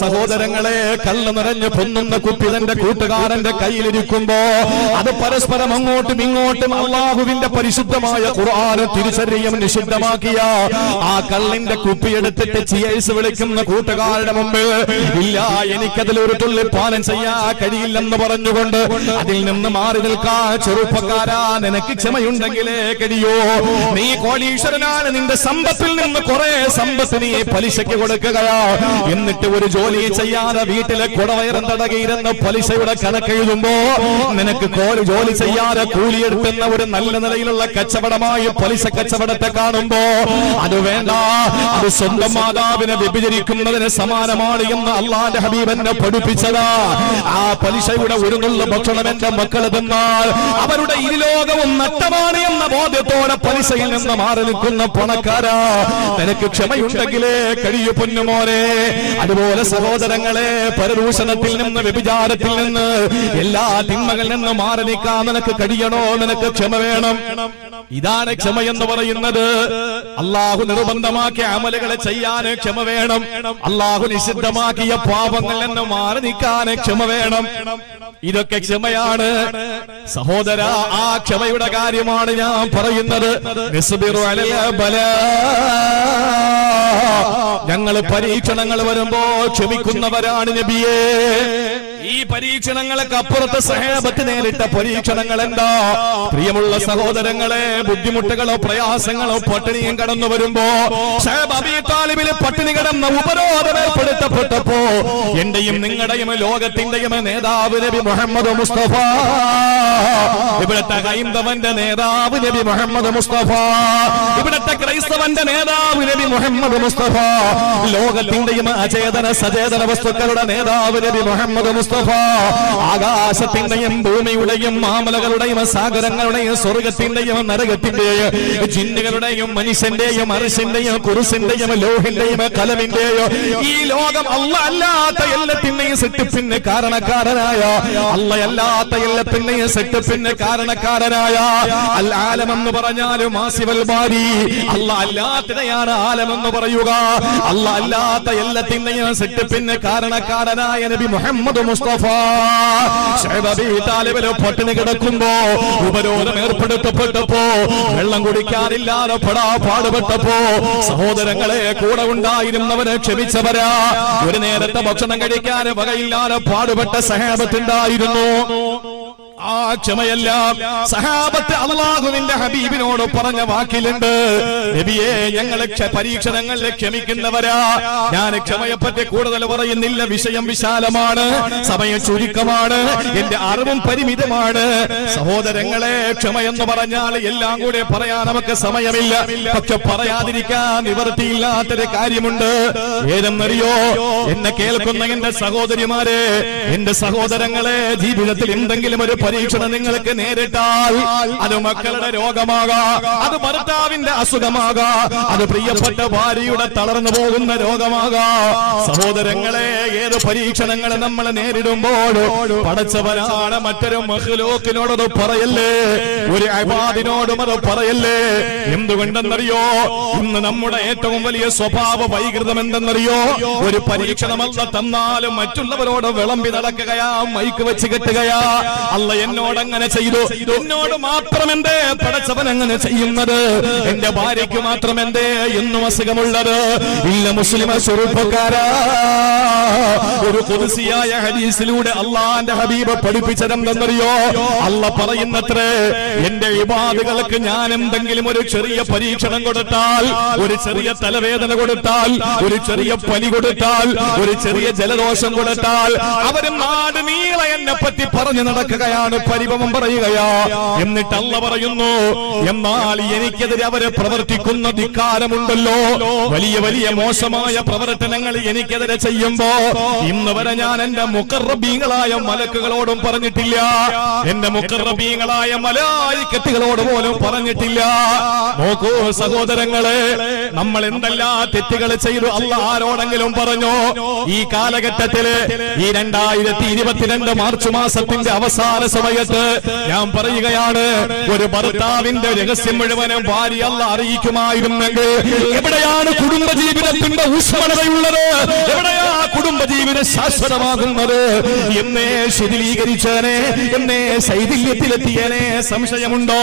സഹോദരങ്ങളെ, കല്ല് നിറഞ്ഞു പൊന്നുന്ന കുപ്പി തന്റെ കൂട്ടുകാരന്റെ കയ്യിലിരിക്കുമ്പോ അത് പരസ്പരം അങ്ങോട്ടും ഇങ്ങോട്ടും അള്ളാഹുവിന്റെ പരിശുദ്ധമായ ഖുർആൻ തിരിച്ചറിയും നിഷിദ്ധമാക്കിയ ആ കള്ളിന്റെ കുപ്പിയെടുത്തിട്ട് ചിയേഴ്സ് വിളിക്കുന്ന കൂട്ടുകാരുടെ മുമ്പിൽ ഇല്ല, എനിക്കതിൽ ഒരു തുള്ളി പാനം ചെയ്യാൻ കഴിയില്ലെന്ന് പറഞ്ഞുകൊണ്ട് അതിൽ നിന്ന് മാറി നിൽക്കാൻ ചെറുപ്പക്കാരാ, നിനക്ക് ക്ഷമയുണ്ടെങ്കിലേ കഴിയോ. നീ കോടീശ്വരനാണ്, നിന്റെ സമ്പത്തിൽ നിന്ന് കുറെ സമ്പത്ത് നീ പലിശയ്ക്ക് കൊടുക്കുകയാ. എന്നിട്ട് ഒരു ജോലി ചെയ്യാതെ വീട്ടിലെ കുടവയറും തടകയിരുന്ന് പലിശയുടെ കണക്കെഴുതുമ്പോ നിനക്ക് ജോലി ചെയ്യാതെ കൂലിയെടുക്കുന്ന ഒരു നല്ല നിലയിലുള്ള കച്ചവടമായി പലിശ കച്ചവടത്തെ കാണുമ്പോ അത് വേണ്ട, അത് സ്വന്തം മാതാവിനെ വ്യഭിചരിക്കുന്നതിന് സമാനമാണ് എന്ന് അള്ളാന്റെ ഹബീബിനെ പഠിപ്പിച്ചതാ. ആ പലിശയുടെ ഒരു നുള്ള ഭക്ഷണം എന്റെ മക്കൾ തിന്നാൽ അവരുടെ ഇരുലോകവും നഷ്ടമാണ് എന്ന ബോധ്യത്തോടെ പലിശയിൽ നിന്ന് മാറി നിൽക്കുന്ന പണക്കാരാ, നിനക്ക് ക്ഷമയുണ്ടെങ്കിലേ കഴിയൂ പൊന്നുമോനെ. അതുപോലെ സഹോദരങ്ങളെ, പരദൂഷണത്തിൽ നിന്ന്, വ്യഭിചാരത്തിൽ നിന്ന്, എല്ലാ തിന്മകളിൽ നിന്ന് മാറി നിൽക്കാൻ നിനക്ക് കഴിയണോ? നിനക്ക് ക്ഷമ വേണം. ഇതാണ് ക്ഷമ എന്ന് പറയുന്നത്. അള്ളാഹു നിർബന്ധമാക്കിയ അമലുകളെ ചെയ്യാൻ ക്ഷമ വേണം. അള്ളാഹു നിഷിദ്ധമാക്കിയ പാപങ്ങളിൽ നിന്ന് മാറി നിൽക്കാൻ ക്ഷമ വേണം. ഇതൊക്കെ ക്ഷമയാണ് സഹോദര. ആ ക്ഷമയുടെ കാര്യമാണ് ഞാൻ പറയുന്നത്. ഞങ്ങൾ പരീക്ഷണങ്ങൾ വരുമ്പോ ക്ഷമിക്കുന്നവരാണ് നബിയേ. ഈ പരീക്ഷണങ്ങൾക്ക് അപ്പുറത്ത് സഹാബത്ത് നേരിട്ട പരീക്ഷണങ്ങൾ എന്താ? പ്രിയമുള്ള സഹോദരങ്ങളെ, ബുദ്ധിമുട്ടുകളോ പ്രയാസങ്ങളോ പട്ടിണിയും കടന്നു വരുമ്പോ അബീ താലിബിൽ പട്ടിണി കിടന്ന ഉപരോധം ഏർപ്പെടുത്തപ്പെട്ടപ്പോ എന്റെയും നിങ്ങളുടെയും ലോകത്തിന്റെയും നേതാവ് നബി മുഹമ്മദ് മുസ്തഫ, ഇവിടുത്തെ ഹൈന്ദവന്റെ നേതാവ് നബി മുഹമ്മദ് മുസ്തഫ, ഇവിടുത്തെ ക്രൈസ്തവന്റെ നേതാവ് നബി മുഹമ്മദ് മുസ്തഫ, ലോകത്തിന്റെയും അചേതന സചേതന വസ്തുക്കളുടെ നേതാവ് നബി മുഹമ്മദ് മുസ്തഫ, ആകാശത്തിന്റെയും ഭൂമിയുടെയും മാമലകളുടെയും സാഗരങ്ങളുടെയും സ്വർഗത്തിന്റെയും നരകത്തിന്റെയും ജിന്നുകളുടെയും മനുഷ്യന്റെയും അർശിന്റെയും കുർസിന്റെയും ലോഹിന്റെയും കലമിന്റെയും ഈ ലോകം അല്ലാത്ത എല്ലാത്തിന്റെയും സെട്ടിപ്പിന് കാരണക്കാരനായ, അല്ലാത്ത എല്ലാത്തിന്റെയും സെട്ടിപ്പിന് കാരണക്കാരനായ അൽ ആലം എന്ന് പറഞ്ഞാലും ആസിഫൽ ബാരി, അല്ലാത്തതിനെയാണ് ആലം എന്ന് പറയുക. അല്ലാത്ത എല്ലാത്തിന്റെയും സെട്ടിപ്പിന് കാരണക്കാരനായ നബി മുഹമ്മദ് മുസ്തഫ അബീ താലിബിൽ പട്ടിണി കിടക്കുമ്പോ ഉപരോധം ഏർപ്പെടുത്തപ്പെട്ടപ്പോ വെള്ളം കുടിക്കാനില്ലാതെ പാടുപെട്ടപ്പോ സഹോദരങ്ങളെ, കൂടെ ഉണ്ടായിരുന്നവരെ ക്ഷമിച്ചവരാ. ഒരു നേരത്തെ ഭക്ഷണം കഴിക്കാൻ വകയില്ലാതെ പാടുപെട്ട സഹാബത്തുണ്ടായിരുന്നു. ആ ക്ഷമയെല്ലാം സഹാബത്ത് അല്ലാഹുവിന്റെ ഹബീബിനോട് പറഞ്ഞ വാക്കിലുണ്ട്. നബിയെ, ഞങ്ങളെ പരീക്ഷണങ്ങളിൽ ക്ഷമിക്കുന്നവരാ. ഞാൻ ക്ഷമയെപ്പറ്റി കൂടുതൽ പറയുന്നില്ല, വിഷയം വിശാലമാണ്, സമയം ചുരുക്കമാണ്, എന്റെ അറിവും പരിമിതമാണ്. സഹോദരങ്ങളെ, ക്ഷമയെന്ന് പറഞ്ഞാൽ എല്ലാം കൂടെ പറയാൻ നമുക്ക് സമയമില്ല. പക്ഷെ പറയാതിരിക്കാൻ നിവൃത്തിയില്ലാത്തൊരു കാര്യമുണ്ട്. ഏതെന്നറിയോ? എന്നെ കേൾക്കുന്ന എന്റെ സഹോദരിമാരെ, എന്റെ സഹോദരങ്ങളെ, ജീവിതത്തിൽ എന്തെങ്കിലും ഒരു പരീക്ഷണം നിങ്ങൾക്ക് നേരിട്ടാൽ അത് മക്കളുടെ രോഗമാകാം, അത് ഭർത്താവിന്റെ അസുഖമാകാം, അത് പ്രിയപ്പെട്ട ഭാര്യയുടെ തളർന്നു പോകുന്ന രോഗമാകാം. സഹോദരങ്ങളെ, ഏത് പരീക്ഷണങ്ങൾ നമ്മൾ നേരിടുമ്പോൾ പടച്ചവനാണ് മറ്റൊരു മഖ്ലൂക്കിനോടത് പറയല്ലേ, ഒരു ഇബാദിനോടും അത് പറയല്ലേ. എന്തുകൊണ്ടെന്നറിയോ? ഇന്ന് നമ്മുടെ ഏറ്റവും വലിയ സ്വഭാവ വൈകൃതം എന്തെന്നറിയോ? ഒരു പരീക്ഷണമല്ല തന്നാലും മറ്റുള്ളവരോട് വിളമ്പി നടക്കുകയാ, മൈക്ക് വെച്ച് കെട്ടുകയാ. അല്ല എന്നോട് അങ്ങനെ ചെയ്തു, എന്നോട് മാത്രം എന്തേ പടച്ചവൻ അങ്ങനെ ചെയ്യുന്നത്? എന്റെ ഭാര്യയ്ക്ക് മാത്രം എന്തേ എന്നും അസുഖമുള്ളത്? ഇല്ല മുസ്ലിം ചെറുപ്പക്കാരാ, ഒരു ഖുദ്സിയായ ഹദീസിലൂടെ അള്ളാന്റെ ഹബീബ് പഠിപ്പിച്ചതെന്തെന്നറിയോ? അല്ല പറയുന്നത്രേ, എന്റെ ഇബാദുകൾക്ക് ഞാൻ എന്തെങ്കിലും ഒരു ചെറിയ പരീക്ഷണം കൊടുത്താൽ, ഒരു ചെറിയ തലവേദന കൊടുത്താൽ, ഒരു ചെറിയ പനി കൊടുത്താൽ, ഒരു ചെറിയ ജലദോഷം കൊടുത്താൽ, അവര് നാട് നീളെ എന്നെ പറ്റി പറഞ്ഞു നടക്കുകയാണ്, പരിഭവം പറയുകയാ. എന്നിട്ട് അല്ല പറയുന്നു, എന്നാൽ എനിക്കെതിരെ അവരെ പ്രവർത്തിക്കുന്ന ധിക്കാരമുണ്ടല്ലോ, വലിയ വലിയ മോശമായ പ്രവർത്തനങ്ങൾ എനിക്കെതിരെ ചെയ്യുമ്പോ ഇന്ന് വരെ ഞാൻ എന്റെ മുഖറബീങ്ങളായ മലക്കുകളോടും പറഞ്ഞിട്ടില്ല, എന്റെ മുഖറബീങ്ങളായ മലായിക്കത്തുകളോട് പോലും പറഞ്ഞിട്ടില്ല. നോക്കൂ സഹോദരങ്ങളെ, നമ്മൾ എന്തെല്ലാം തെറ്റുകൾ ചെയ്തു അല്ല ആരോടെങ്കിലും പറഞ്ഞോ? ഈ കാലഘട്ടത്തില്, ഈ 2022 മാർച്ച് മാസത്തിന്റെ അവസാന സമയത്ത് ഞാൻ പറയുകയാണ്, ഒരു ഭർത്താവിന്റെ രഹസ്യം മുഴുവനും ഭാര്യ അല്ല അറിയിക്കുമായിരുന്നെങ്കിൽ എവിടെയാണ് കുടുംബജീവിതത്തിന്റെ ഊഷ്മളതയുള്ളത്? എവിടെയാ കുടുംബജീവിതം ശാശ്വതമാകുന്നത്? എന്നേ ശിഥിലീകരിച്ചേനെ, എന്നേ ശൈഥില്യത്തിലെത്തിയനെ സംശയമുണ്ടോ?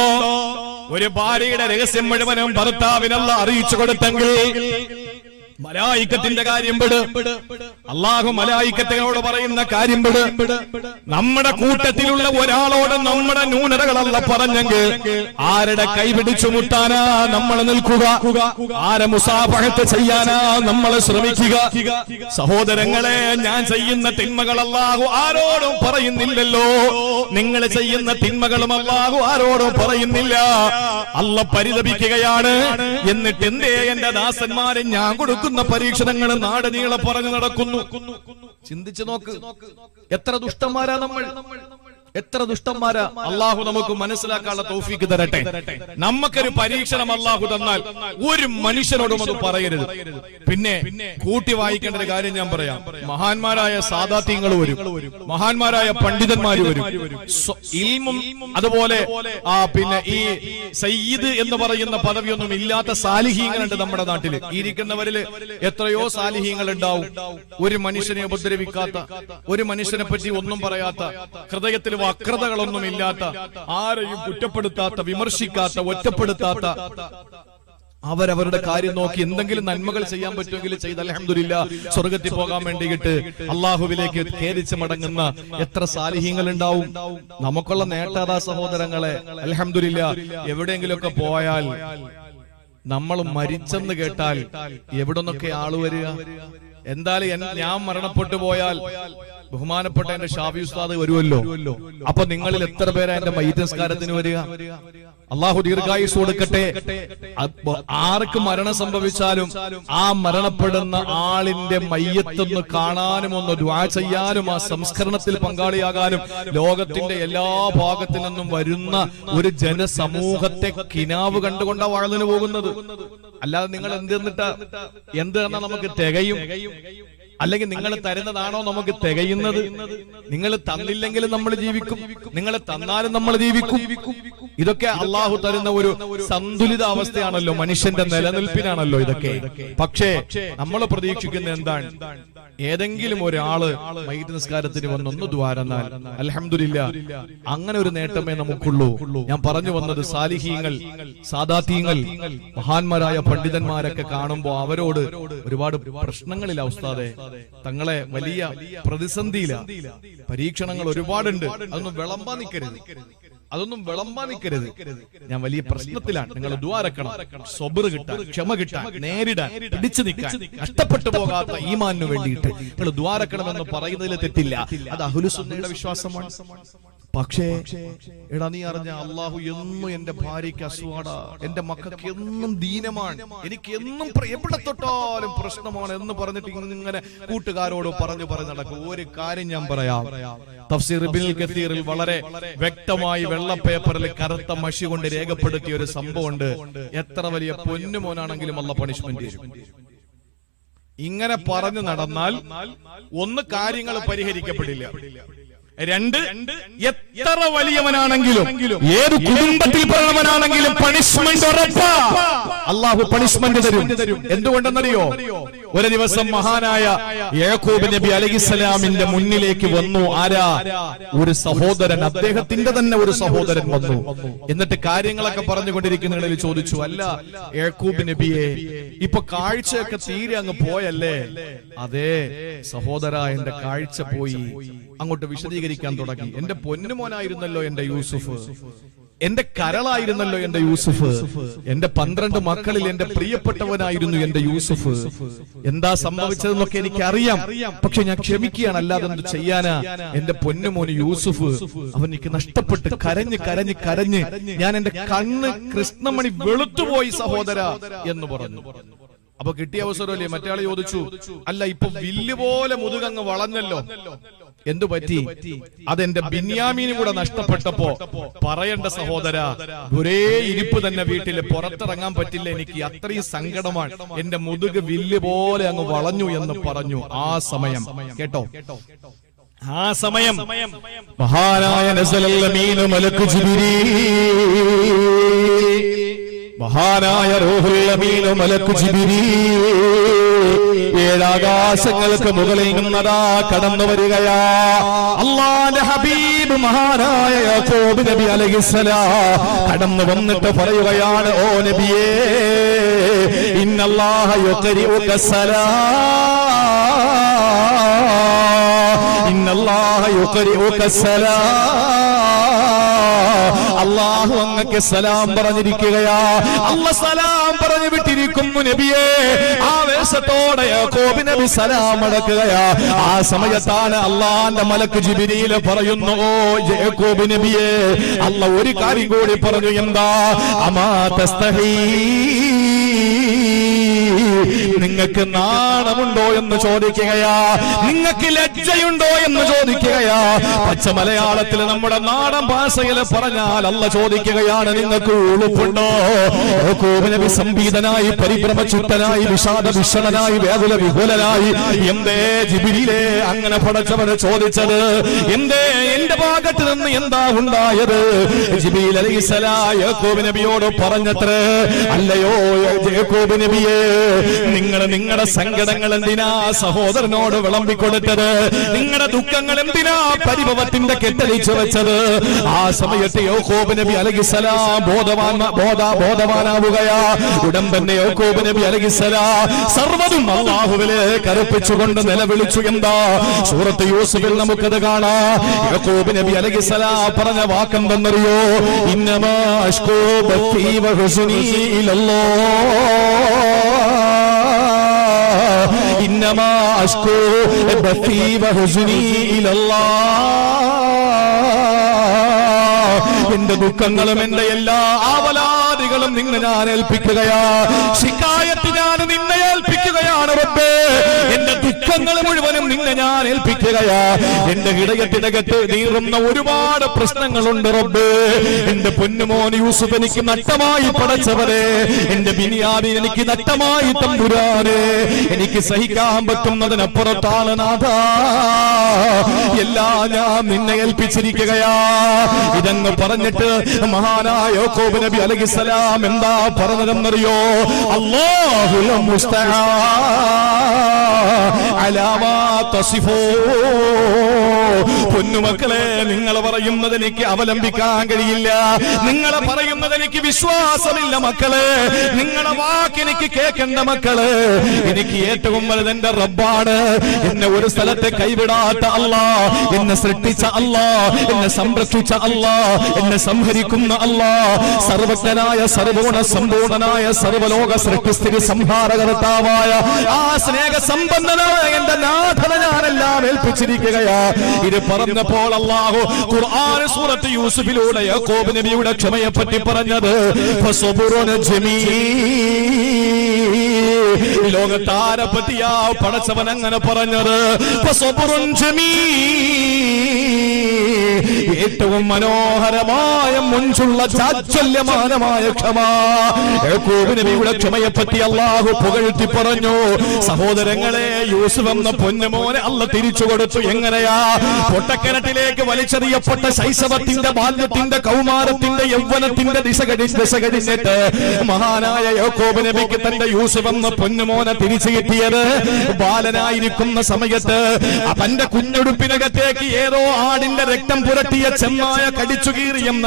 ഒരു ഭാര്യയുടെ രഹസ്യം മുഴുവനും ഭർത്താവിനല്ല അറിയിച്ചു കൊടുത്തെങ്കിൽ മലായിക്കത്തിന്റെ കാര്യം വിട്. അള്ളാഹു മലായിക്കത്തിനോട് പറയുന്ന കാര്യം വിട്. നമ്മുടെ കൂട്ടത്തിലുള്ള ഒരാളോട് നമ്മുടെ ന്യൂനതകളല്ല പറഞ്ഞെങ്കിൽ ആരുടെ കൈപിടിച്ചു മുട്ടാനാ നമ്മൾ നിൽക്കുക? ആരെ മുസാഫഹത്ത് ചെയ്യാനാ നമ്മൾ ശ്രമിക്കുക? സഹോദരങ്ങളെ, ഞാൻ ചെയ്യുന്ന തിന്മകൾ അല്ലാഹു ആരോടും പറയുന്നില്ലല്ലോ. നിങ്ങൾ ചെയ്യുന്ന തിന്മകളും അല്ലാഹു ആരോടും പറയുന്നില്ല. അല്ല പരിതപിക്കുകയാണ്. എന്നിട്ട് എന്തേ എന്റെ ദാസന്മാരെ ഞാൻ കൊടുക്കുന്നു പരീക്ഷണങ്ങൾ നാട് നീളെ പറഞ്ഞു നടക്കുന്നു. ചിന്തിച്ചു നോക്ക്, എത്ര ദുഷ്ടന്മാരാ നമ്മൾ, എത്ര ദുഷ്ടന്മാരാ. അള്ളാഹു നമുക്ക് മനസ്സിലാക്കാനുള്ള തൗഫീക്ക് തരട്ടെ. നമുക്കൊരു പരീക്ഷണം അള്ളാഹു തന്നാൽ ഒരു മനുഷ്യനോടും അത് പറയരുത്. പിന്നെ കൂട്ടി വായിക്കേണ്ട ഒരു കാര്യം ഞാൻ പറയാം. മഹാന്മാരായ സാദാത്യങ്ങൾ വരും, മഹാന്മാരായ പണ്ഡിതന്മാര് വരും. ഇൽമും അതുപോലെ പിന്നെ ഈ സയ്യിദ് എന്ന് പറയുന്ന പദവിയൊന്നും ഇല്ലാത്ത സാലിഹീങ്ങളുണ്ട് നമ്മുടെ നാട്ടിൽ. ഇരിക്കുന്നവരില് എത്രയോ സാലിഹീങ്ങൾ ഉണ്ടാവും. ഒരു മനുഷ്യനെ ഉപദ്രവിക്കാത്ത, ഒരു മനുഷ്യനെ പറ്റി ഒന്നും പറയാത്ത, ഹൃദയത്തിൽ വക്രതകളൊന്നും ഇല്ലാത്ത, ആരെയും കുറ്റപ്പെടുത്താത്ത, വിമർശിക്കാത്ത, ഒറ്റപ്പെടുത്താത്ത, അവരവരുടെ കാര്യം നോക്കി എന്തെങ്കിലും നന്മകൾ ചെയ്യാൻ പറ്റുമെങ്കിൽ ചെയ്ത് അൽഹംദുലില്ലാഹ് സ്വർഗത്തിൽ പോകാൻ വേണ്ടിയിട്ട് അള്ളാഹുവിലേക്ക് ഖേദിച്ച് മടങ്ങുന്ന എത്ര സാലിഹീങ്ങൾ ഉണ്ടാവും. നമുക്കുള്ള നേട്ടാതാ സഹോദരങ്ങളെ. അൽഹംദുലില്ലാഹ് എവിടെയെങ്കിലുമൊക്കെ പോയാൽ, നമ്മൾ മരിച്ചെന്ന് കേട്ടാൽ എവിടെ നിന്നൊക്കെ ആള് വരിക? എന്തായാലും ഞാൻ മരണപ്പെട്ടു പോയാൽ ബഹുമാനപ്പെട്ട എന്റെ ഷാഫി ഉസ്താദ് വരുമല്ലോ. അപ്പൊ നിങ്ങളിൽ എത്ര പേരാ എന്റെ മയ്യിത്ത് നിസ്കാരത്തിന് വരിക? അള്ളാഹു ദീർഘായുസ് കൊടുക്കട്ടെ. ആർക്ക് മരണം സംഭവിച്ചാലും ആ മരണപ്പെടുന്ന ആളിന്റെ മയ്യത്തൊന്ന് കാണാനും ഒന്ന് ദുആ ചെയ്യാനും ആ സംസ്കരണത്തിൽ പങ്കാളിയാകാനും ലോകത്തിന്റെ എല്ലാ ഭാഗത്തു നിന്നും വരുന്ന ഒരു ജനസമൂഹത്തെ കിനാവ് കണ്ടുകൊണ്ടാ വാഴ്ന്നു പോകുന്നത്. അല്ലാതെ നിങ്ങൾ എന്തെന്നാ നമുക്ക് തികയും? അല്ലെങ്കിൽ നിങ്ങൾ തരുന്നതാണോ നമുക്ക് തികയുന്നത്? നിങ്ങൾ തന്നില്ലെങ്കിലും നമ്മൾ ജീവിക്കും, നിങ്ങൾ തന്നാലും നമ്മൾ ജീവിക്കും. ഇതൊക്കെ അള്ളാഹു തരുന്ന ഒരു സന്തുലിത അവസ്ഥയാണല്ലോ, മനുഷ്യന്റെ നിലനിൽപ്പിനാണല്ലോ ഇതൊക്കെ. പക്ഷേ നമ്മൾ പ്രതീക്ഷിക്കുന്ന എന്താണ്? ഏതെങ്കിലും ഒരാള് മയ്യിത്ത് നിസ്കാരത്തിന് വന്നൊന്ന് ദ്വാരന്നാൽ അൽഹംദുലില്ലാഹ് അങ്ങനെ ഒരു നേട്ടമേ നമുക്കുള്ളൂ. ഞാൻ പറഞ്ഞു വന്നത് സാലിഹീങ്ങൾ, സാദാത്യങ്ങൾ, മഹാന്മാരായ പണ്ഡിതന്മാരൊക്കെ കാണുമ്പോ അവരോട് ഒരുപാട് പ്രശ്നങ്ങളില്ല ഉസ്താദെ, തങ്ങളെ വലിയ പ്രതിസന്ധിയില, പരീക്ഷണങ്ങൾ ഒരുപാടുണ്ട്, അതൊന്നും വിളമ്പാൻ നിൽക്കരുത്, ഞാൻ വലിയ പ്രശ്നത്തിലാണ്, നിങ്ങൾ ദുആരക്കണം, സബ്ർ കിട്ടാൻ, ക്ഷമ കിട്ടാൻ, നേരിടാൻ, പിടിച്ചു നിൽക്കാൻ, നഷ്ടപ്പെട്ടു പോകാത്ത ഈമാനിനു വേണ്ടിയിട്ട് നിങ്ങൾ ദുആരക്കണമെന്ന് പറയുന്നതിൽ തെറ്റില്ല. അത് അഹ്ലുസുന്നയുടെ വിശ്വാസമാണ്. പക്ഷേ എടാ, നീ അറിഞ്ഞ അള്ളാഹു എന്നും എന്റെ ഭാര്യയ്ക്ക് അസുഖാടാ, എന്റെ മക്കൾക്ക് എന്നും ദീനമാണ്, എനിക്ക് എന്നും എവിടെ തൊട്ടാലും പ്രശ്നമാണ് എന്ന് പറഞ്ഞിട്ട് ഇങ്ങനെ കൂട്ടുകാരോട് പറഞ്ഞു നടക്കും. ഒരു കാര്യം ഞാൻ പറയാം. തഫ്സീർ ഇബ്നുൽ കസീറിൽ വളരെ വ്യക്തമായി വെള്ള പേപ്പറിൽ കറുത്ത മഷി കൊണ്ട് രേഖപ്പെടുത്തിയ ഒരു സംഭവമുണ്ട്. എത്ര വലിയ പൊന്നുമോനാണെങ്കിലും അള്ളാഹ് പണിഷ്മെന്റ് ചെയ്യും. ഇങ്ങനെ പറഞ്ഞു നടന്നാൽ ഒന്ന്, കാര്യങ്ങൾ പരിഹരിക്കപ്പെടില്ല. രണ്ട്, എത്ര വലിയവനാണെങ്കിലും ഏത് കുടുംബത്തിൽ പിറന്നവനാണെങ്കിലും പണിഷ്മെന്റ് ഉറപ്പാ. അള്ളാഹു പണിഷ്മെന്റ് തരും. എന്തുകൊണ്ടെന്നറിയോ? ഒരു ദിവസം മഹാനായ യാക്കൂബ് നബി അലൈഹിസ്സലാമിന്റെ മുന്നിലേക്ക് വന്നു ആരാ? ഒരു സഹോദരൻ, അദ്ദേഹത്തിന്റെ തന്നെ ഒരു സഹോദരൻ വന്നു. എന്നിട്ട് കാര്യങ്ങളൊക്കെ പറഞ്ഞുകൊണ്ടിരിക്കുന്നതിൽ ചോദിച്ചു, അല്ല യാക്കൂബ് നബിയെ, ഇപ്പൊ കാഴ്ചയൊക്കെ തീരെ അങ്ങ് പോയല്ലേ? അതെ സഹോദര, എന്റെ കാഴ്ച പോയി. അങ്ങോട്ട് വിശദീകരിക്കാൻ തുടങ്ങി. എന്റെ പൊന്നുമോനായിരുന്നല്ലോ എന്റെ യൂസുഫ്, എന്റെ കരളായിരുന്നല്ലോ എന്റെ യൂസുഫ്, എന്റെ 12 മക്കളിൽ എന്റെ പ്രിയപ്പെട്ടവനായിരുന്നു എന്റെ യൂസുഫ്. എന്താ സംഭവിച്ചതെന്നൊക്കെ എനിക്ക് അറിയാം, പക്ഷെ ഞാൻ ക്ഷമിക്കുകയാണ്, അല്ലാതെ എന്ത് ചെയ്യാനാ? എന്റെ പൊന്നുമോന് യൂസുഫ്, അവൻ എനിക്ക് നഷ്ടപ്പെട്ട് കരഞ്ഞ് ഞാൻ എന്റെ കണ്ണ് കൃഷ്ണമണി വെളുത്തുപോയി സഹോദര എന്ന് പറഞ്ഞു. അപ്പൊ കിട്ടിയ അവസരമല്ലേ? മറ്റയാള് ചോദിച്ചു, അല്ല ഇപ്പൊ വില്ല് പോലെ മുതുകങ്ങ് വളഞ്ഞല്ലോ, എന്തു പറ്റി? അതെന്റെ ബിന്യാമീനും കൂടെ നഷ്ടപ്പെട്ടപ്പോ പറയണ്ട സഹോദര, ഒരേ ഇരിപ്പ് തന്നെ വീട്ടില്, പുറത്തിറങ്ങാൻ പറ്റില്ല, എനിക്ക് അത്രയും സങ്കടമാണ്, എന്റെ മുതുക് വില്ല് പോലെ അങ്ങ് വളഞ്ഞു എന്ന് പറഞ്ഞു. ആ സമയം കേട്ടോ, ആ സമയം മഹാനായ നസലൽ അമീൻ മലക്ക് ജിബ്രീൽ, മഹാനായ റൂഹുൽ അമീൻ മലക്ക് ജിബ്രീൽ ഏഴാകാശങ്ങൾക്ക് മുകളിൽ നിന്നതാ കടന്നു വരികയാ. അല്ലാഹുവിന്റെ ഹബീബ് മഹാനായ യാക്കൂബ് നബി അലൈഹിസ്സലാം കടന്നു വന്നിട്ട് പറയുകയാണ്, ഓ നബിയേ, ഇന്നല്ലാഹ യുഖരിഉക സലാം, ഇന്നല്ലാഹ യുഖരിഉക സലാം. അല്ലാഹു അങ്ങക്ക് സലാം പറഞ്ഞിരിക്കുകയാ. അല്ലാഹു സലാം പറഞ്ഞു വിട്ടിരിക്കുന്നു നബിയേ. ആവേശത്തോടെ യാക്കൂബ് നബി സലാം അടക്കുകയാ. ആ സമയത്താണ് അല്ലാഹുവിന്റെ മലക്ക് ജിബ്രീൽ പറയുന്നു, ഓ യാക്കൂബ് നബിയേ, അല്ലാഹു ഒരു കാര്യം കൂടി പറഞ്ഞു. എന്താ? അമാ തസ്തഹീ, നിങ്ങൾക്ക് നാണമുണ്ടോ എന്ന് ചോദിക്കുകയാ, നിങ്ങൾക്ക് ലജ്ജയുണ്ടോ എന്ന് ചോദിക്കുകയാ. പച്ച മലയാളത്തിൽ നമ്മുടെ നാടൻ ഭാഷയിൽ പറഞ്ഞാൽ അല്ല ചോദിക്കുകയാണ്, നിങ്ങൾക്ക് ഉളുപ്പുണ്ടോ? യാക്കൂബ് നബി സംബീതനായി, പരിഭ്രമചുത്തനായി, വിഷാദ വിഷണനായി, വേദന വിഹുലനായി, എന്തേ ജിബ്രീലേ അങ്ങനെ പടച്ചവന് ചോദിച്ചത്? എന്തേ എന്റെ ഭാഗത്ത് നിന്ന് എന്താ ഉണ്ടായത്? ജിബ്രീൽ അലൈഹിസ്സലാം യാക്കൂബ് നബിയോട് പറഞ്ഞത്രേ, അല്ലയോ യാക്കൂബ് നബിയേ, നിങ്ങൾ നിങ്ങളുടെ സങ്കടങ്ങൾ എന്തിനാ സഹോദരനോട് വിളമ്പിക്കൊടുത്തത്? നിങ്ങളുടെ ദുഃഖങ്ങൾ എന്തിനാ പരിഭവത്തിന്റെ കെട്ടഴിച്ചു വെച്ചത്? ആ സമയത്ത് യാക്കൂബ് നബി അലൈഹിസ്സലാം ബോധവാനാവുകയാ. ഉടൻ തന്നെ യാക്കൂബ് നബി അലൈഹിസ്സലാം സർവ്വതും അല്ലാഹുവിലേക്ക് അർപ്പിച്ചുകൊണ്ട് നിലവിളിച്ചു. എന്താ? സൂറത്ത് യൂസുഫിൽ നമുക്കത് കാണാം. യാക്കൂബ് നബി അലൈഹിസ്സലാം പറഞ്ഞ വാക്കെന്തെന്നറിയോ? ഇന്നമാ അശ്കൂ ബത്തി വഹുസ്നി ഇലല്ലാഹ്, ഇന്നമാ അശ്കൂ ബത്തി വഹുസ്നി ഇലല്ലാഹ്. എന്റെ ദുഃഖങ്ങളും എന്റെ എല്ലാ ആവലാദികളും നിന്നെ ഞാൻ ഏൽപ്പിക്കുകയാ. ശിക്കായത്ത് ഞാൻ നിന്നെ ഏൽപ്പിക്കുകയാണ് റബ്ബേ. എന്റെ ദുഃഖങ്ങൾ മുഴുവനും നിന്നെ ഞാൻ ഏൽപ്പിക്കുകയാ. എന്റെ ഹൃദയത്തിനകത്ത് നീറുന്ന ഒരുപാട് പ്രശ്നങ്ങളുണ്ട് റബ്ബേ. എന്റെ പൊന്നുമോൻ യൂസുഫ് എനിക്ക് നഷ്ടമായി പടച്ചവരെ. എന്റെ ബിനിയാമിൻ എനിക്ക് നഷ്ടമായി തമ്പുരാനെ. എനിക്ക് സഹിക്കാൻ പറ്റുന്നതിനപ്പുറത്താണ് നാഥാ. എല്ലാം ഞാൻ നിന്നെ ഏൽപ്പിച്ചിരിക്കുകയാ. ഇതങ്ങ് പറഞ്ഞിട്ട് മഹാനായ യാക്കൂബ് നബി അലൈഹിസ്സലാം എന്താ പറഞ്ഞതെന്നറിയോ? അല്ലാഹുൽ മുസ്തആൻ അലാ മാ തസിഫൂ. പൊന്നുമക്കളെ, നിങ്ങൾ പറയുന്നത് എനിക്ക് അവലംബിക്കാൻ കഴിയില്ല. നിങ്ങൾ പറയുന്നത് എനിക്ക് വിശ്വാസമില്ല മക്കളെ. നിങ്ങളുടെ വാക്ക് എനിക്ക് കേൾക്കേണ്ട മക്കളെ. എനിക്ക് ഏറ്റവും വലുത് എന്റെ റബ്ബാണ്. എന്നെ ഒരു സ്ഥലത്തെ കൈവിടാത്ത അല്ലാഹ്, എന്നെ സൃഷ്ടിച്ച അല്ലാഹ്, എന്നെ സംരക്ഷിച്ച അല്ലാഹ്, എന്നെ സംഹരിക്കുന്ന അല്ലാഹ്, സർവജ്ഞനായ സർവഗുണ സമ്പൂർണനായ സർവലോക സൃഷ്ടിസ്ഥിതി സംഹാരകർത്താവായ ആ സ്നേഹസമ്പന്നനായ എന്റെ നാഥനെ ഞാനെല്ലാം ഏൽപ്പിച്ചിരിക്കുകയാ. ഇത് പറഞ്ഞപ്പോൾ അല്ലാഹു ഖുർആൻ സൂറത്ത് യൂസുഫിലൂടെ യാക്കൂബ് നബിയുടെ ക്ഷമയെ പറ്റി പറഞ്ഞത് ഫസബുറുൻ ജമീൽ. ലോകത്താരെ പറ്റിയാ പടച്ചവൻ അങ്ങനെ പറഞ്ഞത്? ഫസബുറുൻ ജമീൽ, ഏറ്റവും മനോഹരമായ മുഞ്ചുള്ള ചാച്ചല്യമാനമായ ക്ഷമ. യാക്കൂബ് നബിയുടെ ക്ഷമയെ പറ്റി അല്ലാഹു പുകഴ്ത്തി പറഞ്ഞു. സഹോദരങ്ങളെ, യൂസുഫ് എന്ന പൊന്നുമോനെ അല്ല തിരിച്ചു കൊടുത്തു. എങ്ങനെയാ? പൊട്ടക്കിണറ്റിലേക്ക് വലിച്ചെറിയപ്പെട്ട ശൈശവത്തിന്റെ, ബാല്യത്തിന്റെ, കൗമാരത്തിന്റെ, യൗവനത്തിന്റെ ദിശ കഴിഞ്ഞിട്ട് മഹാനായ യാക്കൂബ് നബിക്ക് തന്റെ യൂസുഫ് എന്ന പൊന്നുമോനെ തിരിച്ചു കിട്ടിയത് ബാലനായിരിക്കുന്ന സമയത്ത് അവന്റെ കുഞ്ഞുടുപ്പിനകത്തേക്ക് ഏതോ ആടിന്റെ രക്തം പുരട്ടിയ ചെന്നായ കടിച്ചു കീറിയെന്ന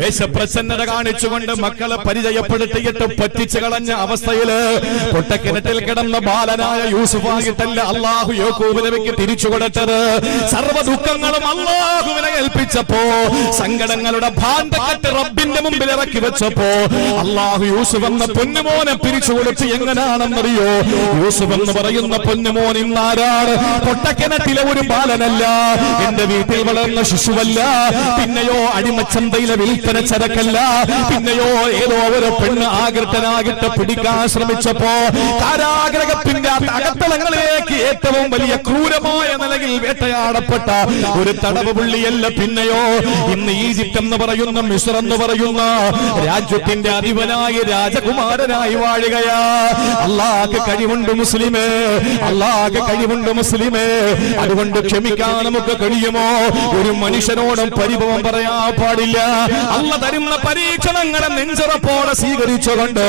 വേഷപ്രസന്നത കാണിച്ചുകൊണ്ട് മക്കളെ പരിചയപ്പെടുത്തിയിട്ട് പറ്റിച്ചു കളഞ്ഞ അവസ്ഥയില് പൊട്ടക്കിണറ്റിൽ കിടന്ന ബാലനായ യൂസുഫായിട്ടല്ല അല്ലാഹു യാക്കൂബ് നബിക്ക് തിരിച്ചു കൊടുത്തത്. സർവ്വ ദുഃഖങ്ങളും അല്ലാഹുവിനെ ഏൽപ്പിച്ചപ്പോ, സങ്കടങ്ങളുടെ ഭാണ്ഡക്കെട്ട് റബ്ബിന്റെ മുമ്പിൽ ഇറക്കി വെച്ചപ്പോ അല്ലാഹു യൂസുഫ് എന്ന പൊന്നുമോനെ പിരിച്ചു കൊടുത്ത്. എങ്ങനെയാണെന്നറിയോ? യൂസുഫ് എന്ന് പറയുന്ന പൊന്നുമോൻ ഇന്നാരാണ്? പൊട്ടക്കിണറ്റിലെ ഒരു ബാലനല്ല, എന്റെ വീട്ടിൽ വളർന്ന ശിശുവല്ല, പിന്നെയോ അടിമച്ചന്തയിലെ വിൽപ്പന ചരക്കല്ല, പിന്നെയോ ഏതോ ഒരു പെണ്ണ് ആകൃഷ്ടനാകിട്ട് പിടിക്കാൻ ശ്രമിച്ചപ്പോ കാരാഗ്രഹത്തിന്റെ അകത്തളങ്ങളിലേക്ക് ഏറ്റവും വലിയ ക്രൂരമായ നിലയിൽ വേട്ടയാടപ്പെട്ട ഒരു തടവ് പുള്ളിയല്ല, പിന്നെയോ ഇന്ന് ഈജിപ്ത് എന്ന് പറയുന്ന, മിസ്ർ എന്ന് പറയുന്ന രാജ്യത്തിന്റെ അധിപനായി രാജകുമാരനായി വാഴുകയാ. അല്ലാഹുവിന് കഴിവുണ്ട് മുസ്ലിമേ, അല്ലാഹുവിന് കഴിവുണ്ട് മുസ്ലിമേ. അതുകൊണ്ട് ക്ഷമിക്കാൻ നമുക്ക് കഴിയുമോ? ഒരു മനുഷ്യനോടും പരിഭവം പറയാൻ പാടില്ല. അള്ള തരുന്ന പരീക്ഷണങ്ങളെ നെഞ്ചുറപ്പോടെ സ്വീകരിച്ചുകൊണ്ട്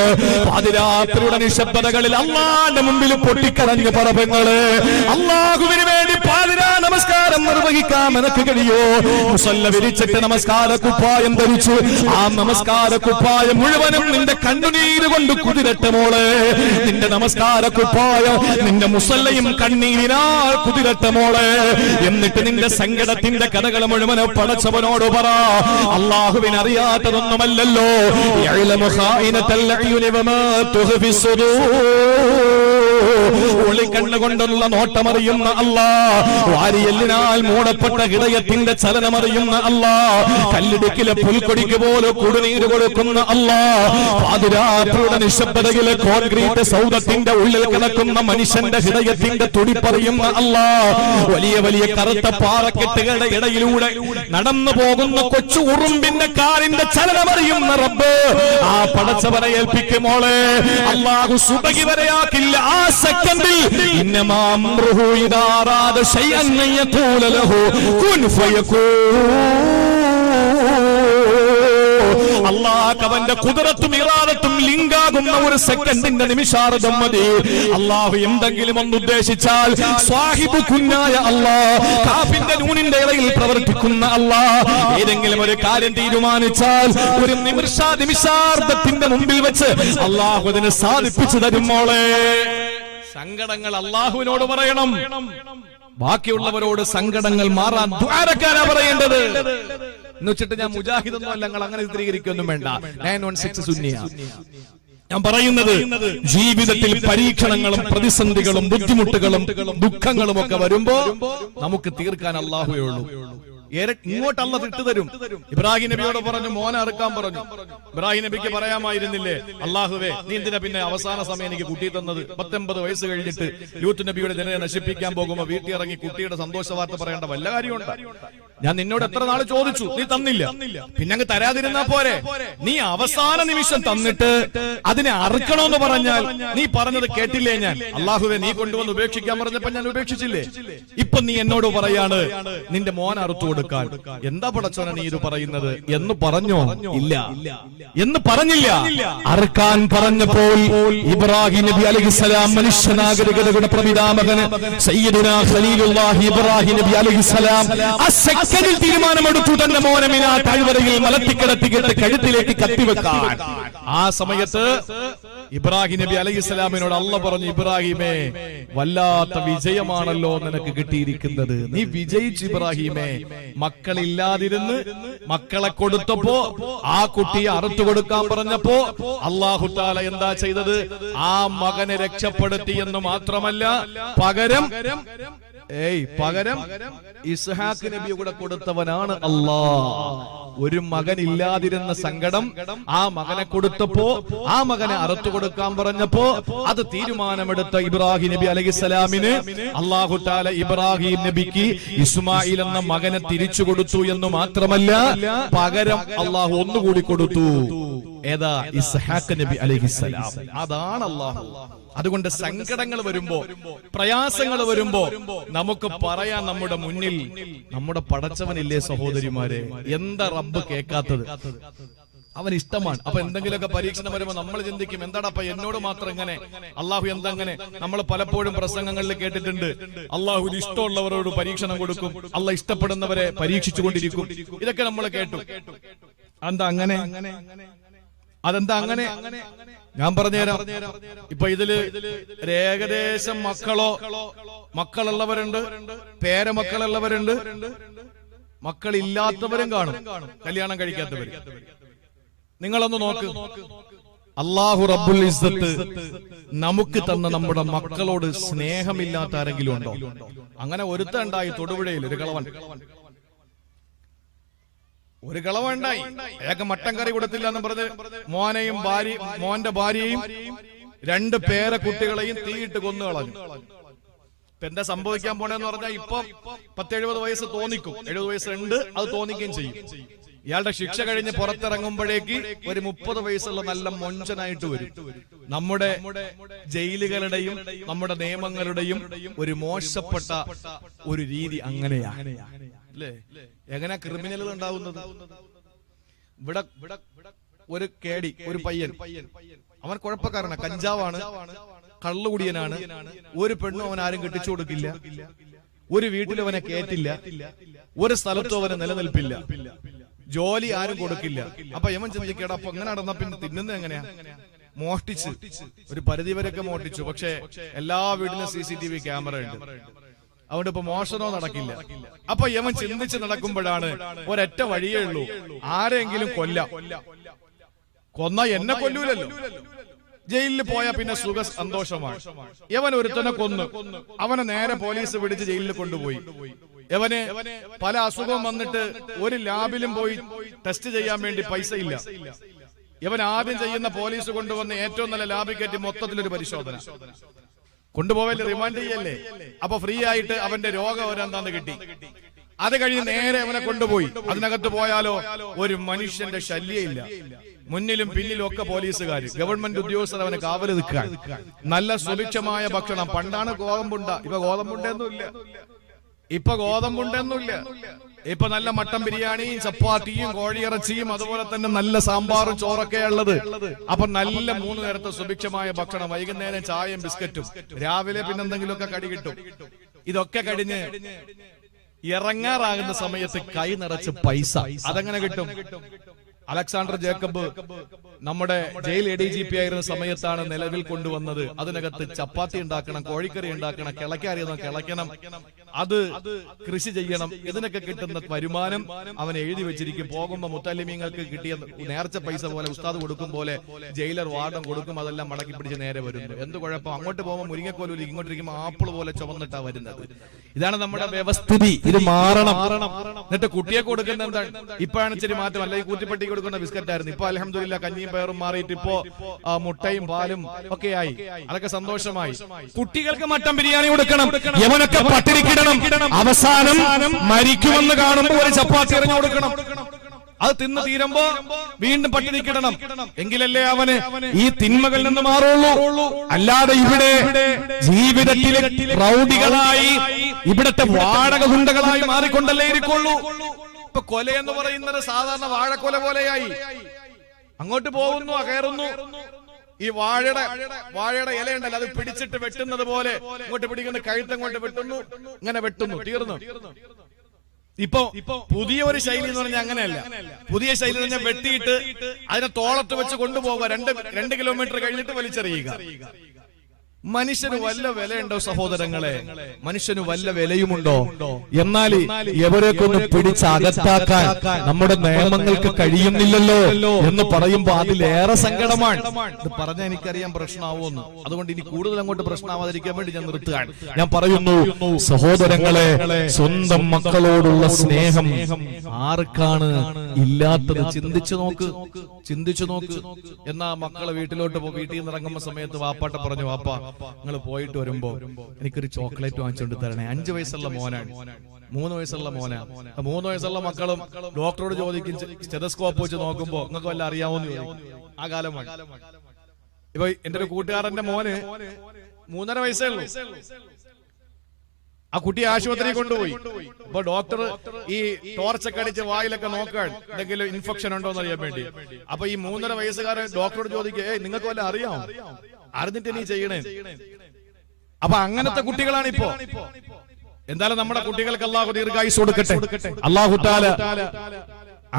പാതിരാത്രിയുടെ നിശബ്ദതകളിൽ അള്ളാന്റെ മുമ്പിൽ പൊട്ടിക്കരഞ്ഞ് പറവങ്ങള് അള്ളാഹുവിന് വേണ്ടി പാതിരാ നമസ്കാരം നിർവഹിക്കാൻ നിനക്ക് കഴിയോ? മുസല്ല വിരിച്ചിട്ട് നമസ്കാര കുപ്പായം ധരിച്ചു. ആ നമസ്കാര കുപ്പായം മുഴുവനും നിന്റെ കണ്ണുനീര് കൊണ്ട് കുതിരട്ടെ മോളെ. നിന്റെ നമസ്കാര കുപ്പായം നിന്റെ മുസല്ലയും കണ്ണീരിനാൽ കുതിരട്ടെ മോളെ. എന്നിട്ട് നിന്റെ സങ്കടത്തിന്റെ കഥകൾ മുഴുവൻ പടച്ചവനോട് പറ. അള്ളാഹുവിന് അറിയാത്തതൊന്നുമല്ലല്ലോ. ഒളിക്കണ്ണുകൊണ്ടുള്ള നോട്ടമറിയുന്ന അല്ലാഹ്, വാരിയെല്ലിനാൽ മൂടപ്പെട്ട ഹൃദയത്തിന്റെ ചലനമറിയുന്ന അല്ലാഹ്, കല്ലിടുക്കിലെ പുൽക്കൊടിക്ക് പോലും കുടിനീര് കൊടുക്കുന്ന അല്ലാഹ്, പാതിരാത്രിയുടെ നിശബ്ദതയിലെ കോൺക്രീറ്റ് സൗധത്തിന്റെ ഉള്ളിൽ കിടക്കുന്ന മനുഷ്യന്റെ ഹൃദയത്തിന്റെ തുടിപ്പറിയുന്ന അല്ലാഹ്, വലിയ വലിയ കറുത്ത പാറക്കെട്ടുകളുടെ ഇടയിലൂടെ നടന്നു പോകുന്ന കൊച്ചു ഉറുമ്പിന്റെ കാലിന്റെ ചലനമറിയുന്ന റബ്ബ്, ആ പടച്ചവനെ ഏൽപ്പിക്കുമോളെ. അല്ലാഹു സുബഹി വരെയാക്കില്ല. ആ സെക്കൻഡിൽ ഇന്നമാ അംറുഹു ഇദാ അറാദ ശൈഅൻ അൻ യഖൂല ലഹു കുൻ ഫയകൂൻ. അല്ലാഹ് അവന്റെ ഖുദ്റത്തും ഇറാദത്തും ലിങ്കാകുന്ന ഒരു സെക്കൻഡിന്റെ നിമിഷാർദ്ധം മതി. അല്ലാഹു എന്തെങ്കിലും ഒന്ന് ഉദ്ദേശിച്ചാൽ സ്വാഹിബു കുന്നായ അല്ലാഹ്, കാഫിന്റെ നൂനിന്റെ ഇടയിൽ പ്രവർത്തിക്കുന്ന അല്ലാഹ്, ഏതെങ്കിലും ഒരു കാര്യം തീരുമാനിച്ചാൽ ഒരു നിമിഷാർദ്ധത്തിന്റെ മുമ്പിൽ വെച്ച് അല്ലാഹു അതിനെ സാധിപ്പിച്ചു തരും മോളെ. സങ്കടങ്ങൾ അല്ലാഹുവിനോട് പറയണം. ബാക്കിയുള്ളവരോട് സങ്കടങ്ങൾ മാറാൻ ദ്വാരക്കാരാ പറയേണ്ടത്. എന്ന് വെച്ചിട്ട് ഞാൻ മുജാഹിദൊന്നും അല്ല, നിങ്ങൾ അങ്ങനെ ചിത്രീകരിക്കൊന്നും വേണ്ട. 916 സുന്നിയ. ഞാൻ പറയുന്നത് ജീവിതത്തിൽ പരീക്ഷണങ്ങളും പ്രതിസന്ധികളും ബുദ്ധിമുട്ടുകളും ദുഃഖങ്ങളും ഒക്കെ വരുമ്പോ നമുക്ക് തീർക്കാൻ അല്ലാഹുവേ ഉള്ളൂ. ഇങ്ങോട്ട് അല്ല വിട്ടുതരും. ഇബ്രാഹിം നബിയോട് പറഞ്ഞു, മോനെ അറുക്കാൻ പറഞ്ഞു. ഇബ്രാഹിം നബിക്ക് പറയാമായിരുന്നില്ലേ, അല്ലാഹുവേ നീ എന്തിനാ പിന്നെ അവസാന സമയം എനിക്ക് കുട്ടി തന്നത്? 19 വയസ്സ് കഴിഞ്ഞിട്ട് ലൂത്ത് നബിയുടെ ജനതയെ നശിപ്പിക്കാൻ പോകുമ്പോ വീട്ടിൽ ഇറങ്ങി കുട്ടിയുടെ സന്തോഷ വാർത്ത പറയേണ്ട വല്ല കാര്യമുണ്ട്? ഞാൻ നിന്നോട് എത്ര നാൾ ചോദിച്ചു, നീ തന്നില്ല. പിന്നെ അങ്ങ് തരാതിരുന്നാ പോരെ? നീ അവസാന നിമിഷം തന്നിട്ട് അതിനെ അറുക്കണോന്ന് പറഞ്ഞാൽ നീ പറഞ്ഞത് കേട്ടില്ലേ? ഞാൻ അല്ലാഹുവേ നീ കൊണ്ടുവന്ന് ഉപേക്ഷിക്കാൻ പറഞ്ഞപ്പോ ഞാൻ ഉപേക്ഷിച്ചില്ലേ? ഇപ്പൊ നീ എന്നോട് പറയാണ് നിന്റെ മോൻ അറുത്തു കൊടുക്കാൻ. എന്താ പടച്ചോനെ നീ ഇത് പറയുന്നത് എന്ന് പറഞ്ഞോ? ഇല്ല എന്ന് പറഞ്ഞില്ല. അറുക്കാൻ പറഞ്ഞപ്പോൾ ഇബ്രാഹിം നബി അലൈഹിസ്സലാം മനുഷ്യനാഗരികതയുടെ പ്രപിതാമകന് സയ്യിദുനാ ഖലീലുല്ലാഹി ഇബ്രാഹിം നബി അലൈഹിസ്സലാം തീരുമാനമെടുത്തു തന്റെ മോനെ മിനാ താഴ്വരയിൽ മലത്തിക്കിടത്തിക്കിട്ട് കഴുത്തിലേക്ക് കത്തിവെക്കാൻ. ആ സമയത്ത് ഇബ്രാഹിം നബി അലൈഹിസ്സലാമിനോട് അല്ലാഹ് പറഞ്ഞു, ഇബ്രാഹിമേ വല്ലാത്ത വിജയമാണല്ലോ നിനക്ക് കിട്ടിയിരിക്കുന്നത്. നീ വിജയിച്ചു ഇബ്രാഹിമേ. മക്കളില്ലാതിരുന്ന് മക്കളെ കൊടുത്തപ്പോ ആ കുട്ടിയെ അറുത്തു കൊടുക്കാൻ പറഞ്ഞപ്പോ അല്ലാഹു തആല എന്താ ചെയ്തത്? ആ മകനെ രക്ഷപ്പെടുത്തി എന്ന് മാത്രമല്ല പകരം ഇസ്ഹാഖ് നബി കൂടെ കൊടുത്തവനാണ് അല്ലാഹ്. ഒരു മകൻ ഇല്ലാതിരുന്ന സങ്കടം ആ മകനെ കൊടുത്തപ്പോ, ആ മകനെ അറുത്തു കൊടുക്കാൻ പറഞ്ഞപ്പോ അത് തീരുമാനമെടുത്ത ഇബ്രാഹിം നബി അലൈഹിസ്സലാമിന് അല്ലാഹു തആല ഇബ്രാഹിം നബിക്ക് ഇസ്മായിൽ എന്ന മകനെ തിരിച്ചു കൊടുത്തു എന്ന് മാത്രമല്ല പകരം അല്ലാഹു ഒന്നുകൂടി കൊടുത്തു. ഏതാ? ഇസ്ഹാഖ് നബി അലൈഹിസ്സലാം. അതാണ് അല്ലാഹു. അതുകൊണ്ട് സങ്കടങ്ങൾ വരുമ്പോ, പ്രയാസങ്ങൾ വരുമ്പോ നമുക്ക് പറയാൻ നമ്മുടെ മുന്നിൽ നമ്മുടെ പടച്ചവനില്ലേ സഹോദരിമാരെ? എന്താ റബ്ബ് കേൾക്കാത്തത്? അവൻ ഇഷ്ടമാണ്. അപ്പൊ എന്തെങ്കിലുമൊക്കെ പരീക്ഷണം വരുമ്പോ നമ്മൾ ചിന്തിക്കും, എന്താടപ്പ എന്നോട് മാത്രം ഇങ്ങനെ, അള്ളാഹു എന്തങ്ങനെ? നമ്മൾ പലപ്പോഴും പ്രസംഗങ്ങളിൽ കേട്ടിട്ടുണ്ട്, അള്ളാഹുവിന് ഇഷ്ടമുള്ളവരോട് പരീക്ഷണം കൊടുക്കും, അള്ളാഹ് ഇഷ്ടപ്പെടുന്നവരെ പരീക്ഷിച്ചു കൊണ്ടിരിക്കും. ഇതൊക്കെ നമ്മൾ കേട്ടു. എന്താ അങ്ങനെ? അതെന്താ അങ്ങനെ? ഞാൻ പറഞ്ഞുതരാം. ഇപ്പൊ ഇതില് ഏകദേശം മക്കളുള്ളവരുണ്ട്, പേരമക്കളുള്ളവരുണ്ട്, മക്കളില്ലാത്തവരും കാണും, കല്യാണം കഴിക്കാത്തവര്. നിങ്ങളൊന്ന് നോക്ക്, അല്ലാഹു റബ്ബുൽ ഇസ്സത്ത് നമുക്ക് തന്ന നമ്മുടെ മക്കളോട് സ്നേഹമില്ലാത്ത ആരെങ്കിലും ഉണ്ടോ? അങ്ങനെ ഒരുത്തണ്ടായി തൊടുപുഴയിൽ ഒരു കളവുണ്ടായി. അയാൾക്ക് മട്ടൻ കറി കൊടുത്തില്ല എന്ന് പറഞ്ഞ് മോന്റെ ഭാര്യയും 2 പേരക്കുട്ടികളെയും തീയിട്ട് കൊന്നു കളഞ്ഞു. ഇപ്പൊ എന്താ സംഭവിക്കാൻ പോണെന്ന് പറഞ്ഞാൽ ഇപ്പൊ 10-70 വയസ്സ് തോന്നിക്കും, 70 വയസ്സുണ്ട്, അത് തോന്നിക്കുകയും ചെയ്യും. ഇയാളുടെ ശിക്ഷ കഴിഞ്ഞ് പുറത്തിറങ്ങുമ്പോഴേക്ക് ഒരു 30 വയസ്സുള്ള നല്ല മൊഞ്ചനായിട്ട് വരും. നമ്മുടെ ജയിലുകളുടെയും നമ്മുടെ നിയമങ്ങളുടെയും ഒരു മോശപ്പെട്ട ഒരു രീതി അങ്ങനെയാണ്. അല്ലേ? എങ്ങനെ ക്രിമിനലുകൾ ഉണ്ടാവുന്നത്? ഇവിടെ ഒരു കേടി, ഒരു പയ്യൻ, അവൻ കുഴപ്പക്കാരനാണ്, കഞ്ചാവാണ്, കള്ളുകുടിയനാണ്. ഒരു പെണ്ണും അവൻ ആരും കെട്ടിച്ചു കൊടുക്കില്ല, ഒരു വീട്ടിലും അവനെ കേറ്റില്ല, ഒരു സ്ഥലത്തും അവന് നിലനിൽപ്പില്ല, ജോലി ആരും കൊടുക്കില്ല. അപ്പൊ യമൻ ചിന്തിക്കട, അപ്പൊ അങ്ങനെ നടന്ന പിന്നെ തിന്നുന്നത് എങ്ങനെയാ? മോഷ്ടിച്ച്, ഒരു പരിധിവരെയൊക്കെ മോഷ്ടിച്ചു. പക്ഷെ എല്ലാ വീട്ടിലും CCTV ക്യാമറ ഉണ്ട്, അതുകൊണ്ട് ഇപ്പൊ മോഷണവും നടക്കില്ല. അപ്പൊ യമൻ ചിന്തിച്ച് നടക്കുമ്പോഴാണ് ഒരൊറ്റ വഴിയേ ഉള്ളൂ, ആരെങ്കിലും കൊന്ന എന്നെ കൊല്ലൂലല്ലോ, ജയിലിൽ പോയാ പിന്നെ സുഖ സന്തോഷമാണ്. യവൻ ഒരുത്തനെ കൊന്നു, അവനെ നേരെ പോലീസ് പിടിച്ച് ജയിലിൽ കൊണ്ടുപോയി. യവന് പല അസുഖവും വന്നിട്ട് ഒരു ലാബിലും പോയി ടെസ്റ്റ് ചെയ്യാൻ വേണ്ടി പൈസ ഇല്ല. ഇവൻ ആദ്യം ചെയ്യുന്ന പോലീസ് കൊണ്ടുവന്ന് ഏറ്റവും നല്ല ലാബിൽ കയറ്റി മൊത്തത്തിലൊരു പരിശോധന കൊണ്ടുപോവല്ലേ, റിമാൻഡ് ചെയ്യല്ലേ. അപ്പൊ ഫ്രീ ആയിട്ട് അവന്റെ രോഗം ഒരെന്താന്ന് കിട്ടി. അത് കഴിഞ്ഞ് നേരെ അവനെ കൊണ്ടുപോയി. അതിനകത്ത് പോയാലോ ഒരു മനുഷ്യന്റെ ശല്യമില്ല, മുന്നിലും പിന്നിലും ഒക്കെ പോലീസുകാര്, ഗവൺമെന്റ് ഉദ്യോഗസ്ഥർ അവനെ കാവല് നിൽക്കാൻ. നല്ല സുഭിക്ഷമായ ഭക്ഷണം. പണ്ടാണ് ഗോതമ്പുണ്ട, ഇപ്പൊ ഗോതമ്പുണ്ടെന്നുമില്ല, ഇപ്പൊ നല്ല മട്ടൻ ബിരിയാണിയും ചപ്പാത്തിയും കോഴിയിറച്ചിയും അതുപോലെ തന്നെ നല്ല സാമ്പാറും ചോറൊക്കെ ഉള്ളത്. അപ്പൊ നല്ല 3 നേരത്തെ സുഭിക്ഷമായ ഭക്ഷണം, വൈകുന്നേരം ചായയും ബിസ്ക്കറ്റും, രാവിലെ പിന്നെ എന്തെങ്കിലുമൊക്കെ കടി കിട്ടും. ഇതൊക്കെ കഴിഞ്ഞ് ഇറങ്ങാറാകുന്ന സമയത്ത് കൈ നിറച്ച് പൈസ. അതെങ്ങനെ കിട്ടും? അലക്സാണ്ടർ ജേക്കബ് നമ്മുടെ ജയിൽ ADGP ആയിരുന്ന സമയത്താണ് നിലവിൽ കൊണ്ടുവന്നത്. അതിനകത്ത് ചപ്പാത്തി ഉണ്ടാക്കണം, കോഴിക്കറി ഉണ്ടാക്കണം, കിളയ്ക്കറിയണം, കിളയ്ക്കണം, അത് കൃഷി ചെയ്യണം. ഇതിനൊക്കെ കിട്ടുന്ന വരുമാനം അവൻ എഴുതി വെച്ചിരിക്കും. പോകുമ്പോ മുത്തല്ലിമീങ്ങൾക്ക് കിട്ടിയ നേർച്ച പൈസ പോലെ ഉസ്താദ് കൊടുക്കും പോലെ ജയിലർ വാർഡൻ കൊടുക്കും. അതെല്ലാം മടക്കി പിടിച്ച് നേരെ വരുന്നു. എന്ത് കുഴപ്പം? അങ്ങോട്ട് പോകുമ്പോൾ മുരിങ്ങക്കോലൂരി, ഇങ്ങോട്ടിരിക്കുമ്പോൾ ആപ്പിൾ പോലെ ചുമന്നിട്ടാ വരുന്നത്. ഇതാണ് നമ്മുടെ വ്യവസ്ഥിതി. ഇത് മാറണം. എന്നിട്ട് കുട്ടിയെ കൊടുക്കുന്ന എന്താണ്? ഇപ്പോഴാണ് ഇച്ചിരി മാറ്റം. അല്ലെങ്കിൽ കൂറ്റിപ്പട്ടിക്ക് കൊടുക്കുന്ന ബിസ്ക്കറ്റ് ആയിരുന്നു. ഇപ്പൊ അൽഹംദുലില്ലാ കഞ്ഞിയും പയറും മാറിയിട്ട് ഇപ്പോ മുട്ടയും പാലും ഒക്കെ ആയി. അതൊക്കെ സന്തോഷമായി. കുട്ടികൾക്ക് മട്ടൻ ബിരിയാണി കൊടുക്കണം, യമനൊക്കെ പട്ടിണിക്കിടണം, അവസാനം മരിക്കുമെന്ന് കാണുമ്പോൾ ഒരു ചപ്പാത്തി എറിഞ്ഞു കൊടുക്കണം. അത് തിന്ന് തീരുമ്പോ വീണ്ടും പട്ടിണിക്കിടണം. എങ്കിലല്ലേ അവന് ഈ തിന്മകളിൽ നിന്ന് മാറുള്ളൂ. അല്ലാതെ ഇവിടെ ജീവിതത്തിലെ റൗഡികളായി, ഇവിടത്തെ വാടക ഗുണ്ടകളായി മാറിക്കൊണ്ടല്ലേ ഇരിക്കുള്ളൂ. ഇപ്പൊ കൊല എന്ന് പറയുന്നത് സാധാരണ വാഴക്കൊല പോലെയായി. അങ്ങോട്ട് പോകുന്നു, കയറുന്നു, ഈ വാഴയുടെ ഇലയുണ്ടല്ലോ, അത് പിടിച്ചിട്ട് വെട്ടുന്നത് പോലെ ഇങ്ങോട്ട് പിടിക്കുന്ന കഴുത്തങ്ങോട്ട് വെട്ടുന്നു, ഇങ്ങനെ വെട്ടുന്നു, തീർന്നു. ഇപ്പൊ പുതിയ ഒരു ശൈലി എന്ന് പറഞ്ഞാൽ അങ്ങനെയല്ല. പുതിയ ശൈലി എന്ന് പറഞ്ഞാൽ വെട്ടിയിട്ട് അതിനെ തോളത്ത് വെച്ച് കൊണ്ടുപോകുക, 2 കിലോമീറ്റർ കഴിഞ്ഞിട്ട് വലിച്ചെറിയുക. മനുഷ്യന് വല്ല വിലയുണ്ടോ സഹോദരങ്ങളെ? മനുഷ്യന് വല്ല വിലയുമുണ്ടോ? എന്നാൽ എവരെക്കൊന്ന് പിടിച്ചകത്താക്കാൻ നമ്മുടെ നിയമങ്ങൾക്ക് കഴിയുന്നില്ലല്ലോ എന്ന് പറയുമ്പോ അതിലേറെ സങ്കടമാണ്. ഇത് പറഞ്ഞാൽ എനിക്കറിയാം പ്രശ്നമാവുമെന്ന്. അതുകൊണ്ട് ഇനി കൂടുതൽ അങ്ങോട്ട് പ്രശ്നമാവാതിരിക്കാൻ വേണ്ടി ഞാൻ നിർത്തുകയാണ്. ഞാൻ പറയുന്നു, സഹോദരങ്ങളെ, സ്വന്തം മക്കളോടുള്ള സ്നേഹം ആർക്കാണ് ഇല്ലാത്തത്? ചിന്തിച്ചു നോക്ക്. എന്നാ മക്കളെ വീട്ടിൽ നിന്ന് ഇറങ്ങുന്ന സമയത്ത് വാപ്പാട്ട പറഞ്ഞു, വാപ്പ നിങ്ങൾ പോയിട്ട് വരുമ്പോ എനിക്കൊരു ചോക്ലേറ്റ് വാങ്ങിച്ചുകൊണ്ട് തരണേ. 5 വയസ്സുള്ള മോനാണ്, 3 വയസ്സുള്ള മോനാ. 3 വയസ്സുള്ള മക്കളും ഡോക്ടറോട് ചോദിക്കും, സ്റ്റെതസ്കോപ്പ് വെച്ച് നോക്കുമ്പോ നിങ്ങൾക്ക് വല്ല അറിയാവോന്ന് ചോദിക്കും. ആ കാലമാണ്. ഇപ്പൊ എന്റെ ഒരു കൂട്ടുകാരന്റെ മോന് 3.5 വയസ്സേ ഉള്ളൂ. ആ കുട്ടി ആശുപത്രി കൊണ്ടുപോയി. അപ്പൊ ഡോക്ടർ ഈ ടോർച്ചൊക്കെ അടിച്ച് വായിലൊക്കെ നോക്കാൻ എന്തെങ്കിലും ഇൻഫെക്ഷൻ ഉണ്ടോ എന്ന് അറിയാൻ വേണ്ടി. അപ്പൊ ഈ 3.5 വയസ്സുകാരൻ ഡോക്ടറോട് ചോദിക്കുക, നിങ്ങൾക്ക് വല്ല അറിയാമോ? അറിഞ്ഞിട്ട് നീ ചെയ്യണേ. അപ്പൊ അങ്ങനത്തെ കുട്ടികളാണ് ഇപ്പോ. എന്തായാലും നമ്മുടെ കുട്ടികൾക്ക് അല്ലാഹു ദീർഘായുസ് കൊടുക്കട്ടെ. അല്ലാഹു തആല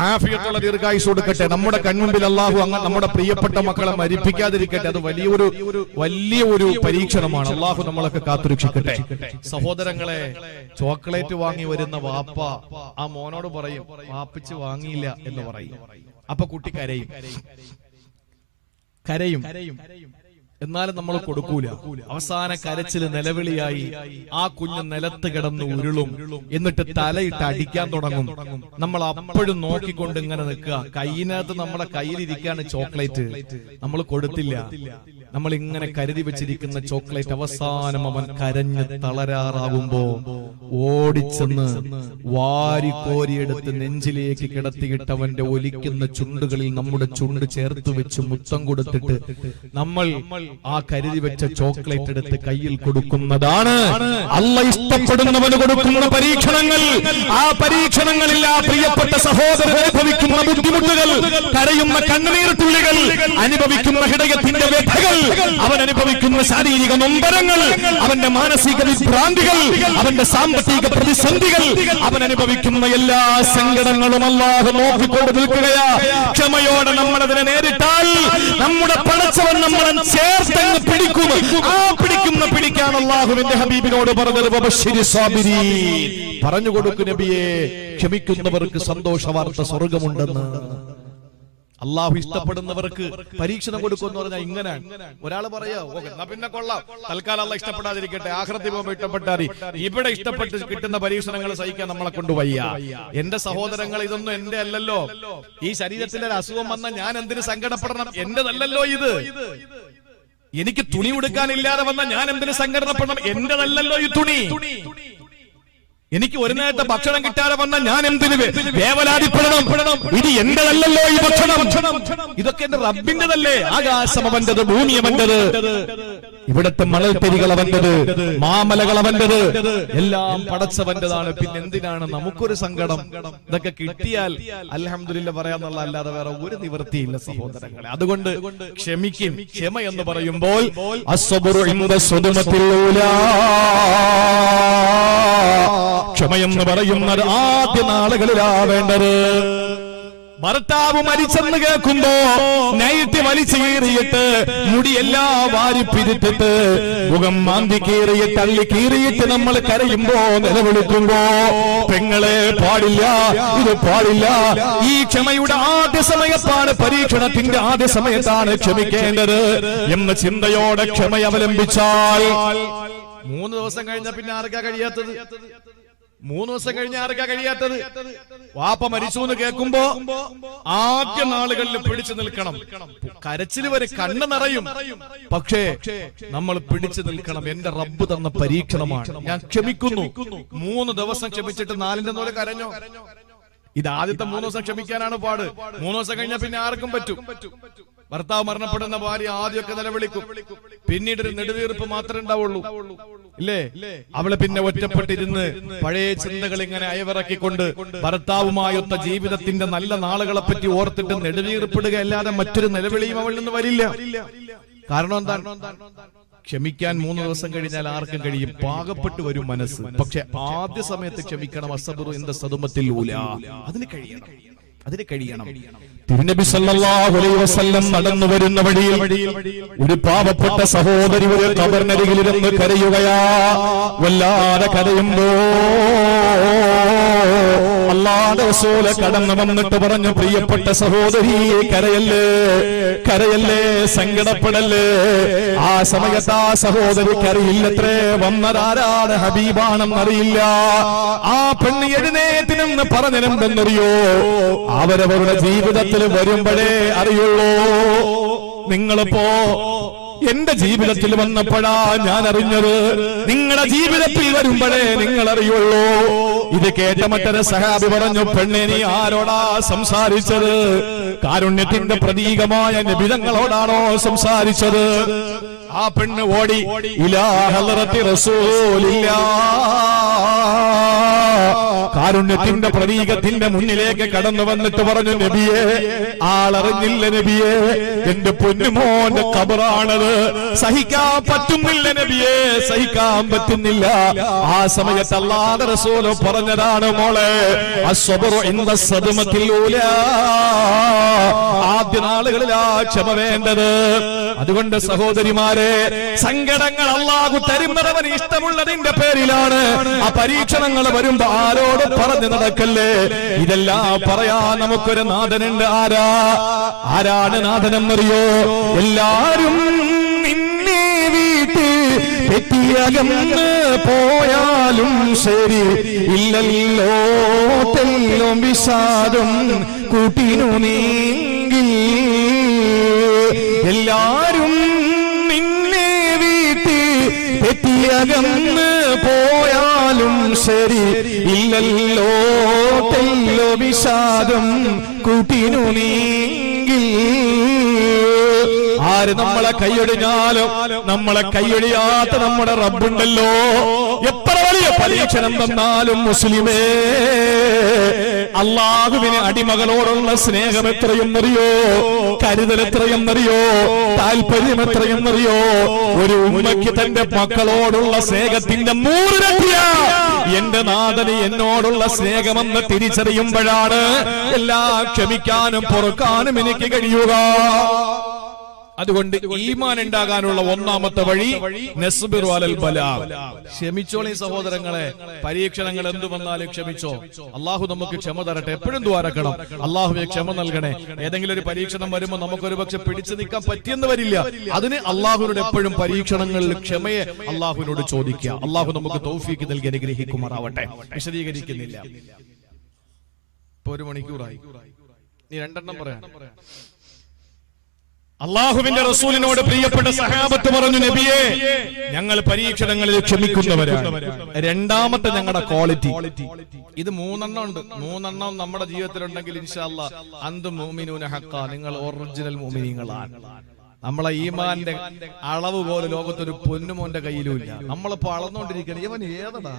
ആഫിയത്തുള്ള ദീർഘായുസ് കൊടുക്കട്ടെ. നമ്മുടെ കൺമുമ്പിൽ അല്ലാഹു നമ്മുടെ പ്രിയപ്പെട്ട മക്കളെ മരിപ്പിക്കാതിരിക്കട്ടെ. അത് വലിയൊരു പരീക്ഷണമാണ്. അല്ലാഹു നമ്മളൊക്കെ കാത്തുരക്ഷിക്കട്ടെ. സഹോദരങ്ങളെ, ചോക്ലേറ്റ് വാങ്ങി വരുന്ന വാപ്പ ആ മോനോട് പറയും, വാപ്പിച്ച് വാങ്ങിയില്ല എന്ന് പറയും. അപ്പൊ കുട്ടി കരയും. എന്നാലും നമ്മൾ കൊടുക്കൂല. അവസാന കരച്ചില് നിലവിളിയായി ആ കുഞ്ഞ് നിലത്ത് കിടന്ന് ഉരുളും. എന്നിട്ട് തലയിട്ട് അടിക്കാൻ തുടങ്ങും. നമ്മൾ അപ്പോഴും നോക്കിക്കൊണ്ട് ഇങ്ങനെ നിൽക്കുക. കയ്യിനകത്ത് നമ്മുടെ കയ്യിലിരിക്കാണ് ചോക്ലേറ്റ്, നമ്മൾ കൊടുത്തില്ല. നമ്മൾ ഇങ്ങനെ കരുതി വെച്ചിരിക്കുന്ന ചോക്ലേറ്റ് അവസാനം അവൻ കരഞ്ഞ് തളരാറാകുമ്പോ ഓടിച്ചെന്ന് വാരിക്കോരിയെടുത്ത് നെഞ്ചിലേക്ക് കിടത്തിയിട്ട് അവന്റെ ഒലിക്കുന്ന ചുണ്ടുകളിൽ നമ്മുടെ ചുണ്ട് ചേർത്ത് വെച്ച് മുത്തം കൊടുത്തിട്ട് നമ്മൾ ആ കരുതി വെച്ച ചോക്ലേറ്റ് എടുത്ത് കയ്യിൽ കൊടുക്കുന്നതാണ് അല്ലാഹ് ഇഷ്ടപ്പെടുന്നവന് കൊടുക്കുന്ന പരീക്ഷണങ്ങൾ. ആ പരീക്ഷണങ്ങളിൽ ആ പ്രിയപ്പെട്ട സഹോദരൻ അനുഭവിക്കുന്ന ബുദ്ധിമുട്ടുകൾ, കരയുന്ന കണ്ണുനീർ തുള്ളികൾ, അനുഭവിക്കുന്ന ഹൃദയത്തിന്റെ വ്യഥകൾ, അവൻ അനുഭവിക്കുന്ന ശാരീരിക നൊമ്പരങ്ങൾ, അവന്റെ മാനസിക വിഭ്രാന്തികൾ, അവന്റെ സാമ്പത്തിക പ്രതിസന്ധികൾ, അവൻ അനുഭവിക്കുന്ന എല്ലാ സങ്കടങ്ങളും അല്ലാഹു നോക്കിക്കൊണ്ട് നിൽക്കുകയാ. ക്ഷമയോടെ നമ്മൾ അതിനെ നേരിട്ടാൽ നമ്മുടെ പടച്ചവൻ നമ്മളെ ചേർത്തങ്ങ് പിടിക്കും. ആ പിടിക്കാൻ അല്ലാഹുവിന്റെ ഹബീബിനോട് പറഞ്ഞത് വബശ്ശിരി സാബിരീൻ, പറഞ്ഞു കൊടുക്കു നബിയെ, ക്ഷമിക്കുന്നവർക്ക് സന്തോഷ വാർത്ത സ്വർഗമുണ്ടെന്ന്. അള്ളാഹു ഇഷ്ടപ്പെടുന്നവർക്ക് പരീക്ഷണം കൊടുക്കുമെന്ന് പറഞ്ഞാൽ ഇങ്ങനെ ഒരാള് പറയാ പിന്നെ കൊള്ളാം, തൽക്കാലം അള്ളാഹ് ഇഷ്ടപ്പെടാതിരിക്കട്ടെ, ആഖിറത്തിൽ പോകുമ്പോൾ ഇഷ്ടപ്പെട്ടാൽ ഇവിടെ ഇഷ്ടപ്പെട്ട് കിട്ടുന്ന പരീക്ഷണങ്ങൾ സഹിക്കാൻ നമ്മളെ കൊണ്ട് വയ്യ. എന്റെ സഹോദരങ്ങൾ, ഇതൊന്നും എന്റെ അല്ലല്ലോ. ഈ ശരീരത്തിൽ ഒരു അസുഖം വന്ന ഞാൻ എന്തിനു സങ്കടപ്പെടണം? എന്റെതല്ലല്ലോ ഇത്. എനിക്ക് തുണി ഉടുക്കാനില്ലാതെ വന്ന ഞാൻ എന്തിനു സങ്കടപ്പെടണം? എന്റെതല്ലല്ലോ ഈ തുണി. എനിക്ക് ഒരു നേരത്തെ ഭക്ഷണം കിട്ടാതെ വന്ന ഞാൻ എന്തിനു വേവലാതിപ്പെടണം? ഇത് എന്റെതല്ലല്ലോ ഈ ഭക്ഷണം. ഇതൊക്കെ എന്റെ റബ്ബിന്റെതല്ലേ. ആകാശം അവന്റേത്, ഭൂമി അവന്റേത്, ഇവിടത്തെ മണൽത്തരികൾ അവന്റേത്, മാമലകൾ അവന്റേത്, എല്ലാം പടച്ചവന്റേതാണ്. പിന്നെ എന്തിനാണ് നമുക്കൊരു സങ്കടം? ഇതൊക്കെ കിട്ടിയാൽ അൽഹംദുലില്ലാ പറയാന്നുള്ള അല്ലാതെ വേറെ ഒരു നിവൃത്തിയില്ല സഹോദരങ്ങളെ. അതുകൊണ്ട് ക്ഷമിക്കും. ക്ഷമ എന്ന് പറയുമ്പോൾ അസ്സബ്റു ഇൻദ സ്വദമത്തിൽ ഊലാ, ക്ഷമയെന്ന് പറയുന്നത് ആദ്യ നാളുകളിലാ വേണ്ടത്. ഭർത്താവ് മരിച്ചെന്ന് കേൾക്കുമ്പോ നൈറ്റ് വലിച്ചു കീറിയിട്ട് മുടിയെല്ലാം വാരി പിരിത്തിട്ട് മുഖം മാന്തി കീറിയിട്ട് തള്ളി കീറിയിട്ട് നമ്മൾ കരയുമ്പോ നിലവിളിക്കുമ്പോ പെങ്ങളെ പാടില്ല, ഇത് പാടില്ല. ഈ ക്ഷമയുടെ ആദ്യ സമയത്താണ്, പരീക്ഷണത്തിന്റെ ആദ്യ സമയത്താണ് ക്ഷമിക്കേണ്ടത് എന്ന ചിന്തയോടെ ക്ഷമ അവലംബിച്ചാൽ 3 ദിവസം കഴിഞ്ഞ പിന്നെ ആർക്കാ കഴിയാത്തത്? 3 ദിവസം കഴിഞ്ഞ ആർക്കാ കഴിയാത്തത്? വാപ്പ മരിച്ചു എന്ന് കേൾക്കുമ്പോ ആദ്യ നാളുകളിൽ പിടിച്ചു നിൽക്കണം. കരച്ചില് വരെ കണ്ണ് നിറയും, പക്ഷേ നമ്മൾ പിടിച്ചു നിൽക്കണം. എന്റെ റബ്ബ് തന്ന പരീക്ഷണമാണ്, ഞാൻ ക്ഷമിക്കുന്നു. 3 ദിവസം ക്ഷമിച്ചിട്ട് 4ന്റെ നോലെ കരഞ്ഞോ? ഇത് ആദ്യത്തെ 3 ദിവസം ക്ഷമിക്കാനാണ് പാട്. 3 ദിവസം കഴിഞ്ഞാൽ പിന്നെ ആർക്കും പറ്റും. ഭർത്താവ് മരണപ്പെടുന്ന ഭാര്യ ആദ്യമൊക്കെ നിലവിളിക്കും, പിന്നീട് ഒരു നെടുവീർപ്പ് മാത്രമേ ഉണ്ടാവുള്ളൂ, ഇല്ലേ? അവള് പിന്നെ ഒറ്റപ്പെട്ടിരുന്ന് പഴയ ചിന്തകൾ ഇങ്ങനെ അയവിറക്കിക്കൊണ്ട് ഭർത്താവുമായൊത്ത ജീവിതത്തിന്റെ നല്ല നാളുകളെ പറ്റി ഓർത്തിട്ട് നെടുവീർപ്പിടുക അല്ലാതെ മറ്റൊരു നിലവിളിയും അവളിൽ നിന്ന് വരില്ല. കാരണം എന്താണ്? ക്ഷമിക്കാൻ 3 ദിവസം കഴിഞ്ഞാൽ ആർക്കും കഴിയും, പാകപ്പെട്ടു വരും മനസ്സ്. പക്ഷെ ആദ്യ സമയത്ത് ക്ഷമിക്കണം. അസ്സബ്റു ഇൻദ സദമത്തിൽ ഊലാ, അതിന് കഴിയണം. തിരുനബി സല്ലല്ലാഹു അലൈഹി വസല്ലം നടന്നു വരുന്ന വഴിയിൽ ഒരു പാവപ്പെട്ട സഹോദരി ഒരു ഖബറിനരികിലിരുന്ന് കരയുകയാ. വല്ലാതെ കരയുമ്പോ അല്ലാഹുവിന്റെ റസൂൽ കടന്നു വന്നിട്ട് പറഞ്ഞു, പ്രിയപ്പെട്ട സഹോദരി, കരയല്ലേ, സങ്കടപ്പെടല്ലേ. ആ സമയത്ത് ആ സഹോദരി കരയില്ലത്രേ. വന്നതാരാണ്? ഹബീബാണെന്നറിയില്ല. ആ പെണ്ണ് എഴുന്നേറ്റ് നിന്ന് പറഞ്ഞെന്തെന്നറിയോ? അവരവരുടെ ജീവിതത്തിൽ വരുമ്പോഴേ അറിയുള്ളൂ. നിങ്ങളിപ്പോ എന്റെ ജീവിതത്തിൽ വന്നപ്പോഴാ ഞാൻ അറിഞ്ഞത്, നിങ്ങളുടെ ജീവിതത്തിൽ വരുമ്പോഴേ നിങ്ങൾ അറിയുള്ളൂ. ഇത് കേട്ട മറ്റൊരു സഹാബി പറഞ്ഞു, പെണ്ണെ നീ ആരോടാ സംസാരിച്ചത്? കാരുണ്യത്തിന്റെ പ്രതീകമായ നബിതങ്ങളോടാണോ സംസാരിച്ചത്? ആ പെണ്ണ് ഓടി ഇലാ ഹളറത്തി റസൂലില്ലാഹ്, കാരുണ്യത്തിന്റെ പ്രതീകത്തിന്റെ മുന്നിലേക്ക് കടന്നു വന്നിട്ട് പറഞ്ഞു, നബിയെ, ആളറിഞ്ഞില്ല നബിയെ, എന്റെ പൊന്നുമോന്റെ ഖബറാണത്, സഹിക്കാൻ പറ്റുന്നില്ല നബിയെ, സഹിക്കാൻ പറ്റുന്നില്ല. ആ സമയത്ത് അല്ലാഹുവിന്റെ റസൂൽ പറഞ്ഞതാണ്, മോളെ, അസ്സബ്റു ഇൻദ സദമത്തിൽ ഊലാ, ആദ്യ നാളുകളിലാ ക്ഷമ വേണ്ടത്. അതുകൊണ്ട് സഹോദരിമാരെ, സങ്കടങ്ങൾ അല്ലാഹു തരുന്നവന് ഇഷ്ടമുള്ളതിന്റെ പേരിലാണ്. ആ പരീക്ഷണങ്ങൾ വരുമ്പോ ആരോട് പറഞ്ഞു നടക്കല്ലേ. ഇതെല്ലാം പറയാൻ നമുക്കൊരു നാഥനുണ്ട്. ആരാണ് നാഥനെന്നറിയോ? എല്ലാരും നിന്നെ വീട്ടിൽ തെറ്റിയകന്ന് പോയാലും ശരി, ഇല്ലല്ലോ തെല്ലും വിഷാദം കൂട്ടിനു നീങ്ങി. എല്ലാരും അകന്ന് പോയാലും ശരി ഇല്ലല്ലോ തെല്ലോ വിഷാദം കൂട്ടിനു നീങ്കിൽ. ആര് നമ്മളെ കൈയൊടിഞ്ഞാലും നമ്മളെ കൈയൊടിയാത്ത നമ്മുടെ റബ്ബുണ്ടല്ലോ. എത്ര വലിയ പരീക്ഷണം തന്നാലും മുസ്ലിമേ, അള്ളാഹുവിന് അടിമകളോടുള്ള സ്നേഹം എത്രയെന്നറിയോ, കരുതൽ എത്രയെന്നറിയോ, താല്പര്യം എത്രയെന്നറിയോ. ഒരു ഉമ്മയ്ക്ക് തന്റെ മക്കളോടുള്ള സ്നേഹത്തിന്റെ 100 ഇരട്ടിയാ എന്റെ നാഥന് എന്നോടുള്ള സ്നേഹമെന്ന് തിരിച്ചറിയുമ്പോഴാണ് എല്ലാം ക്ഷമിക്കാനും പൊറുക്കാനും എനിക്ക് കഴിയുക. അതുകൊണ്ട് ഈമാൻ ഉണ്ടാകാനുള്ള ഒന്നാമത്തെ വഴി നസ്ബിറു അലൽ ബലാ. ക്ഷമിച്ചോളി സഹോദരങ്ങളെ, പരീക്ഷണങ്ങൾ എന്തു വന്നാലും ക്ഷമിച്ചോ. അള്ളാഹു നമുക്ക് ക്ഷമ തരട്ടെ. എപ്പോഴും ദ്വാരക്കണം, അള്ളാഹുവെ ക്ഷമ നൽകണേ. ഏതെങ്കിലും ഒരു പരീക്ഷണം വരുമ്പോൾ നമുക്കൊരു പക്ഷെ പിടിച്ചു നിൽക്കാൻ പറ്റിയെന്ന് വരില്ല. അതിന് അള്ളാഹുവിനോട് എപ്പോഴും പരീക്ഷണങ്ങളിൽ ക്ഷമയെ അള്ളാഹുവിനോട് ചോദിക്കുക. അള്ളാഹു നമുക്ക് തൗഫീക്ക് നൽകി അനുഗ്രഹിക്കുമാറാവട്ടെ. വിശദീകരിക്കുന്നില്ല, ഇപ്പൊ 1 മണിക്കൂറായി. നീ 2 എണ്ണം പറയാം. അള്ളാഹുവിന്റെ റസൂലിനോട് പ്രിയപ്പെട്ട സഹാബത്ത് പറഞ്ഞു, നബിയേ, ഞങ്ങൾ പരീക്ഷണങ്ങളിൽ ക്ഷമിക്കുന്നവരാണ്. രണ്ടാമത്തെ ഞങ്ങളുടെ ക്വാളിറ്റി. ഇത് 3 എണ്ണം ഉണ്ട്. 3 എണ്ണം നമ്മുടെ ജീവിതത്തിലുണ്ടെങ്കിൽ ഇൻഷാ അല്ലാഹ് അന്തും മുഅ്മിനൂന ഹഖ്ഖാ, നിങ്ങൾ ഒറിജിനൽ മുഅ്മിനീങ്ങളാണ്. നമ്മളെ ഈമാന്റെ അളവ് പോലെ ലോകത്തൊരു പൊന്നുമോന്റെ കയ്യിലുമില്ല. നമ്മളിപ്പോ അളന്നുകൊണ്ടിരിക്കുകയാണ്, ഇവൻ ഏതടാ,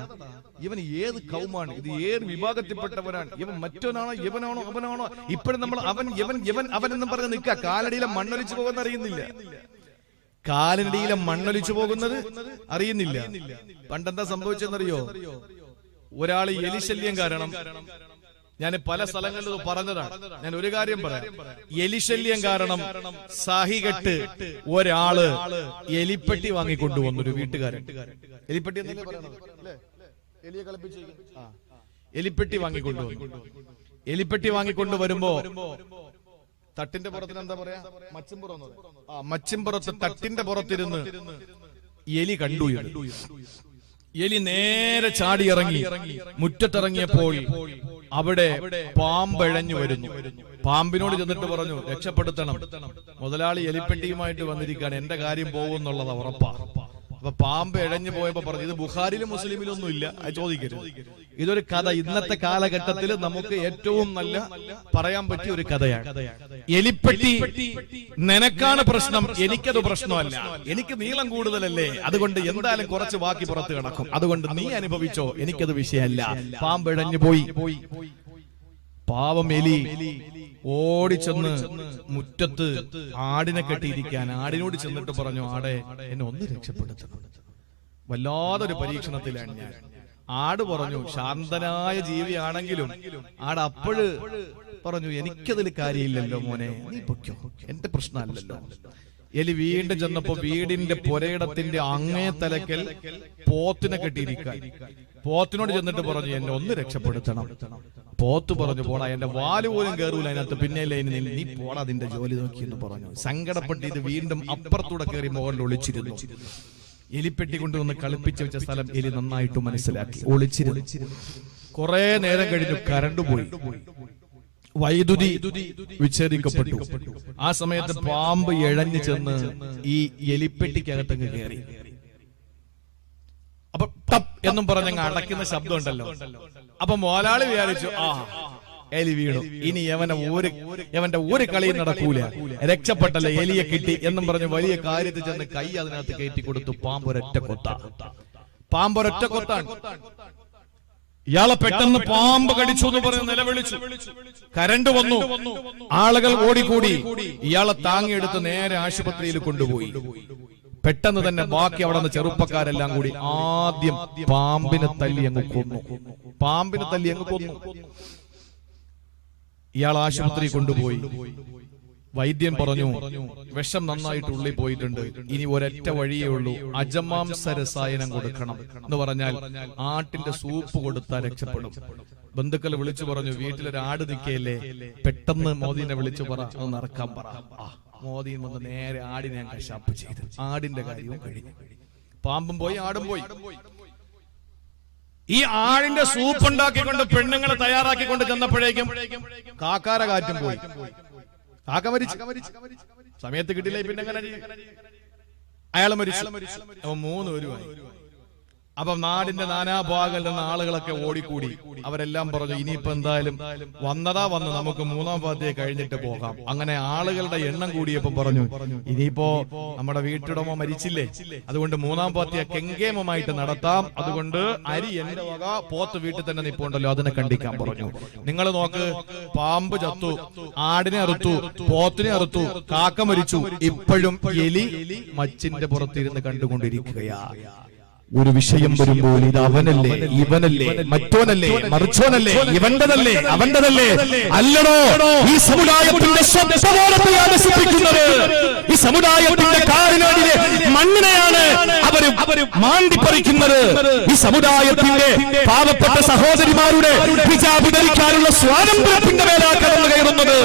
ഇവൻ ഏത് കൗമാണ്, ഇത് ഏത് വിഭാഗത്തിൽപ്പെട്ടവനാണ്, ഇവൻ മറ്റവനാണോ, ഇവനാണോ, അവനാണോ. ഇപ്പോഴും നമ്മൾ അവൻ ഇവൻ ഇവൻ അവൻ എന്നും പറഞ്ഞ് നിൽക്കുക. കാലടിയിലെ മണ്ണൊലിച്ചു പോകുന്നത് അറിയുന്നില്ല. കാലടിയിലെ മണ്ണൊലിച്ചു പോകുന്നത് അറിയുന്നില്ല. പണ്ടെന്താ സംഭവിച്ചെന്നറിയോ? ഒരാൾ എലിശല്യം കാരണം, ഞാൻ പല സ്ഥലങ്ങളിലും പറഞ്ഞതാണ്, ഞാൻ ഒരു കാര്യം പറയാം. എലിശല്യം കാരണം സഹികെട്ട് ഒരാള് എലിപ്പെട്ടി വാങ്ങിക്കൊണ്ടുവന്നു. ഒരു വീട്ടുകാരൻ എലിപ്പെട്ടി എലിപ്പെട്ടി വാങ്ങിക്കൊണ്ടുവന്നു. എലിപ്പെട്ടി വാങ്ങിക്കൊണ്ടുവരുമ്പോ തട്ടിന്റെ പുറത്തിന് എന്താ പറയാ, മച്ചിമ്പുറത്ത് തട്ടിന്റെ പുറത്തിരുന്ന് എലി കണ്ടു. എലി നേരെ ചാടിയിറങ്ങി. മുറ്റത്തിറങ്ങിയപ്പോൾ അവിടെ പാമ്പഴഞ്ഞു വരുന്നു. പാമ്പിനോട് ചെന്നിട്ട് പറഞ്ഞു, രക്ഷപ്പെടുത്തണം, മുതലാളി എലിപ്പെട്ടിയുമായിട്ട് വന്നിരിക്കുകയാണ്, എന്റെ കാര്യം പോകുന്നുള്ളതാ ഉറപ്പാ. അപ്പൊ പാമ്പ് എഴഞ്ഞു പോയപ്പോ പറഞ്ഞു, ഇത് ബുഖാരിലും മുസ്ലിമിലും ഒന്നും ഇല്ല, അത് ചോദിക്കരുത്. ഇതൊരു കഥ, ഇന്നത്തെ കാലഘട്ടത്തിൽ നമുക്ക് ഏറ്റവും നല്ല പറയാൻ പറ്റിയ ഒരു കഥയാണ്. എലിപ്പെട്ടി നിനക്കാണ് പ്രശ്നം, എനിക്കത് പ്രശ്നമല്ല. എനിക്ക് നീളം കൂടുതലല്ലേ, അതുകൊണ്ട് എന്തായാലും കുറച്ച് ബാക്കി പുറത്ത് കിടക്കും, അതുകൊണ്ട് നീ അനുഭവിച്ചോ, എനിക്കത് വിഷയമല്ല. പാമ്പ് എഴഞ്ഞു പോയി. പാവം എലി ഓടിച്ചെന്ന് മുറ്റത്ത് ആടിനെ കെട്ടിയിരിക്കാൻ ആടിനോട് ചെന്നിട്ട് പറഞ്ഞു, ആടെ എന്നെ ഒന്ന് രക്ഷപ്പെടുത്തണം, വല്ലാതൊരു പരീക്ഷണത്തിലാണ് ഞാൻ. ആട് പറഞ്ഞു, ശാന്തനായ ജീവിയാണെങ്കിലും ആട് അപ്പോഴ് പറഞ്ഞു, എനിക്കതിൽ കാര്യമില്ലല്ലോ മോനെ, നീ പൊയ്ക്കോ, എന്റെ പ്രശ്നമല്ലല്ലോ. എലി വീണ്ടും ചെന്നപ്പോ വീടിന്റെ പുരയിടത്തിന്റെ അങ്ങേ തലക്കൽ പോത്തിനെ കെട്ടിയിരിക്കാൻ. പോത്തിനോട് ചെന്നിട്ട് പറഞ്ഞു, എന്നെ ഒന്ന് രക്ഷപ്പെടുത്തണം. പോത്ത് പറഞ്ഞു, പോടാ, എന്റെ വാല് പോലും കയറൂല അതിനകത്ത്, പിന്നെ നീ പോടാ, അതിന്റെ ജോലി നോക്കി എന്ന് പറഞ്ഞു. സങ്കടപ്പെട്ട് ഇത് വീണ്ടും അപ്പുറത്തൂടെ കയറി മുകളിൽ ഒളിച്ചിരുന്നു. എലിപ്പെട്ടി കൊണ്ടുവന്ന് കളിപ്പിച്ചു വെച്ച സ്ഥലം എലി നന്നായിട്ട് മനസ്സിലാക്കി, ഒളിച്ചിരുന്നു. കുറെ നേരം കഴിഞ്ഞു കറണ്ട് പോയി, വൈദ്യുതി വിച്ഛേദിക്കപ്പെട്ടു. ആ സമയത്ത് പാമ്പ് എഴഞ്ഞു ചെന്ന് ഈ എലിപ്പെട്ടിക്കകത്തങ്ങ് കയറി. അപ്പൊ ടപ്പ് എന്നും പറഞ്ഞങ്ങ് അടയ്ക്കുന്ന ശബ്ദം ഉണ്ടല്ലോ. അപ്പൊ മോലാളി വിചാരിച്ചു, ആ എലി വീണു, ഇനി എവന്റെ ഒരു കളിയും നടക്കൂല, രക്ഷപ്പെട്ടല്ലേ, എലിയെ കിട്ടി എന്നും പറഞ്ഞ് വലിയ കാര്യത്തിൽ ചെന്ന് കൈ അതിനകത്ത് കയറ്റി കൊടുത്തു. പാമ്പൊരൊറ്റ കൊത്താണ്. ഇയാളെ പെട്ടെന്ന് പാമ്പ് കടിച്ചു എന്ന് പറഞ്ഞ് നിലവിളിച്ചു. കരണ്ട് വന്നു, ആളുകൾ ഓടിക്കൂടി. ഇയാളെ താങ്ങിയെടുത്ത് നേരെ ആശുപത്രിയിൽ കൊണ്ടുപോയി. പെട്ടെന്ന് തന്നെ ബാക്കി അവിടെ നിന്ന് ചെറുപ്പക്കാരെല്ലാം കൂടി ആദ്യം പാമ്പിനെ തല്ലി അങ്ങ് കൊന്നു. ഇയാൾ ആശുപത്രി കൊണ്ടുപോയി. വൈദ്യൻ പറഞ്ഞു, വിഷം നന്നായിട്ട് ഉള്ളിൽ പോയിട്ടുണ്ട്, ഇനി ഒരൊറ്റ വഴിയേ ഉള്ളൂ, അജമാംസ രസായനം കൊടുക്കണം എന്ന് പറഞ്ഞാൽ ആട്ടിന്റെ സൂപ്പ് കൊടുത്താൽ രക്ഷപ്പെടും. ബന്ധുക്കൾ വിളിച്ചു പറഞ്ഞു, വീട്ടിലൊരു ആട് നിൽക്കയല്ലേ, പെട്ടെന്ന് മോദിനെ വിളിച്ചു പറ, ഒന്ന് ഇറക്കാൻ പറ. മോദിയും വന്ന് നേരെ ആടിനെ കശാപ്പ് ചെയ്ത് ആടിന്റെ കാര്യവും കഴിഞ്ഞു. പാമ്പും പോയി, ആടും പോയി. ഈ ആടിന്റെ സൂപ്പ് ഉണ്ടാക്കിക്കൊണ്ട് പെണ്ണുങ്ങളെ തയ്യാറാക്കിക്കൊണ്ട് ചെന്നപ്പോഴേക്കും കാക്കാര കാറ്റും പോയി. കാക്ക മരിച്ചു. സമയത്ത് കിട്ടില്ല, പിന്നെ എങ്ങനെ? അയാൾ മരിച്ചു. 3 പേരുമായി. അപ്പൊ നാടിന്റെ നാനാഭാഗങ്ങളിൽ നിന്ന് ആളുകളൊക്കെ ഓടിക്കൂടി. അവരെല്ലാം പറഞ്ഞു ഇനിയിപ്പോ എന്തായാലും വന്ന് നമുക്ക് മൂന്നാം പാതിയെ കഴിഞ്ഞിട്ട് പോകാം. അങ്ങനെ ആളുകളുടെ എണ്ണം കൂടിയപ്പോ പറഞ്ഞു ഇനിയിപ്പോ നമ്മുടെ വീട്ടുടമ മരിച്ചില്ലേ, അതുകൊണ്ട് മൂന്നാം പാതിയെ കെങ്കേമമായിട്ട് നടത്താം. അതുകൊണ്ട് അരി എന്റെ വക, പോത്ത് വീട്ടിൽ തന്നെ നിപ്പുണ്ടല്ലോ അതിനെ കണ്ടിക്കാൻ പറഞ്ഞു. നിങ്ങൾ നോക്ക്, പാമ്പ് ചത്തു, ആടിനെ അറുത്തു, പോത്തിനെ അറുത്തു, കാക്ക മരിച്ചു, ഇപ്പോഴും എലി മച്ചിന്റെ പുറത്തിരുന്ന് കണ്ടുകൊണ്ടിരിക്കുകയാ. ഒരു വിഷയം വരുമ്പോൾ ഇത് അവനല്ലേ, ഇവനല്ലേ, മറ്റോനല്ലേ, മറിച്ചോനല്ലേ, ഇവന്റെതല്ലേ, അവന്റെതല്ലേ, അല്ലടോ ഈ സമുദായത്തിന്റെ സ്വപ്നബോധത്തെ നശിപ്പിക്കുന്നത്. ഈ സമുദായത്തിന്റെ കാലിനടിയിലെ മണ്ണിനെയാണ് അവര് മാന്തിപ്പറിക്കുന്നത്. ഈ സമുദായത്തിന്റെ പാവപ്പെട്ട സഹോദരിമാരുടെ ഹിജാബ് ധരിക്കാനുള്ള സ്വാതന്ത്ര്യത്തിന്റെ മേലാണ് കടന്നു കയറുന്നത്.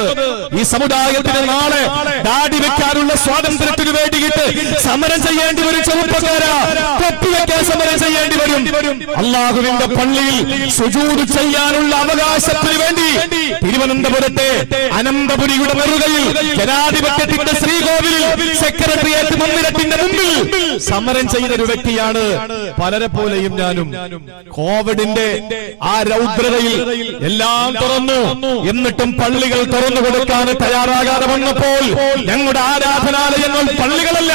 ഈ സമുദായത്തിന് നാളെ ദാടി വെക്കാനുള്ള സ്വാതന്ത്ര്യത്തിന് വേണ്ടിയിട്ട് സമരം ചെയ്യേണ്ടി വരും. ചെറുപ്പക്കാരാ, തൊപ്പിവെക്കാൻ സമരം ചെയ്യേണ്ടി വരും. അള്ളാഹുവിന്റെ പള്ളിയിൽ സുജൂദ് ചെയ്യാനുള്ള അവകാശത്തിന് വേണ്ടി തിരുവനന്തപുരത്തെ അനന്തപുരിയുടെ നെറുകയിൽ ജനാധിപത്യത്തിന്റെ ശ്രീകോവിലിൽ സെക്രട്ടേറിയറ്റ് മന്ദിരത്തിന്റെ മുമ്പിൽ സമരം ചെയ്ത ഒരു വ്യക്തിയാണ്. പലരെ പോലെയും ഞാനും കോവിഡിന്റെ ആ രൗദ്രതയിൽ എല്ലാം തുറന്നു, എന്നിട്ടും പള്ളികൾ തുറന്നു കൊടുക്കാൻ തയ്യാറാകാതെ വന്നപ്പോൾ ഞങ്ങളുടെ ആരാധനാലയങ്ങൾ പള്ളികളല്ല,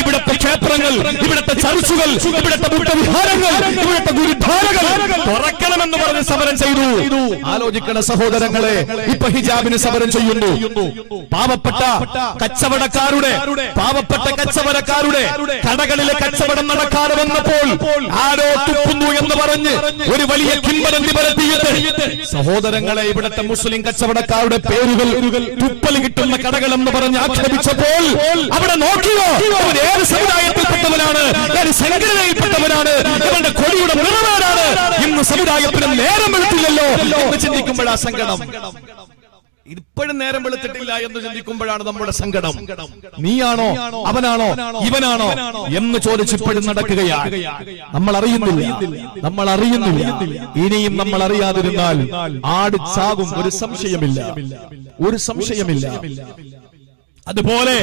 ഇവിടുത്തെ ക്ഷേത്രങ്ങൾ, ഇവിടുത്തെ ചർച്ചുകൾ, ഇവിടുത്തെ ബുദ്ധവിഹാരങ്ങൾ, ഇവിടുത്തെ ഗുരുദ്വാരകൾ തുറക്കണമെന്ന് പറഞ്ഞ് സമരം ചെയ്തു. ആലോചിക്കണ സഹോദരങ്ങളെ, ഇപ്പൊ ഹിജാബിന് സമരം ചെയ്യുന്നു. പാവപ്പെട്ട കച്ചവടക്കാരുടെ കടകളിലെ കച്ചവടം നടക്കാതെ വന്നപ്പോൾ ആരോ തുപ്പുന്നു എന്ന് പറഞ്ഞ് ഒരു വലിയ കിംവദന്തി പരത്തിയിട്ട് സഹോദരങ്ങളെ, ഇവിടുത്തെ മുസ്ലിം കച്ചവടക്കാരുടെ പേരുകൾ തുപ്പൽ കിട്ടുന്ന കടകളെന്ന് പറഞ്ഞ് ആക്ഷേപിച്ചപ്പോൾ അവിടെ നോക്കിയോ അവൻ ഏത് സമുദായത്തിൽപ്പെട്ടവനാണ്, ഏത് സംഘടനയിൽപ്പെട്ടവനാണ്, അവന്റെ കൊടിയുടെ നിറവാനാണ്. ഇന്ന് സമുദായത്തിന് നേരം വെളുത്തില്ലല്ലോ എന്ന് ചിന്തിക്കുമ്പോഴാ സങ്കടം. ഇപ്പോഴും നേരം വെളുത്തിട്ടില്ല എന്ന് ചിന്തിക്കുമ്പോഴാണ് നമ്മുടെ സങ്കടം. നീയാണോ, അവനാണോ, ഇവനാണോ എന്ന് ചോദിച്ചിപ്പോഴും നടക്കുകയാണ്. നമ്മൾ അറിയുന്നില്ല. ഇനിയും നമ്മൾ അറിയാതിരുന്നാൽ ആട് ചാകും, ഒരു സംശയമില്ല. അതുപോലെ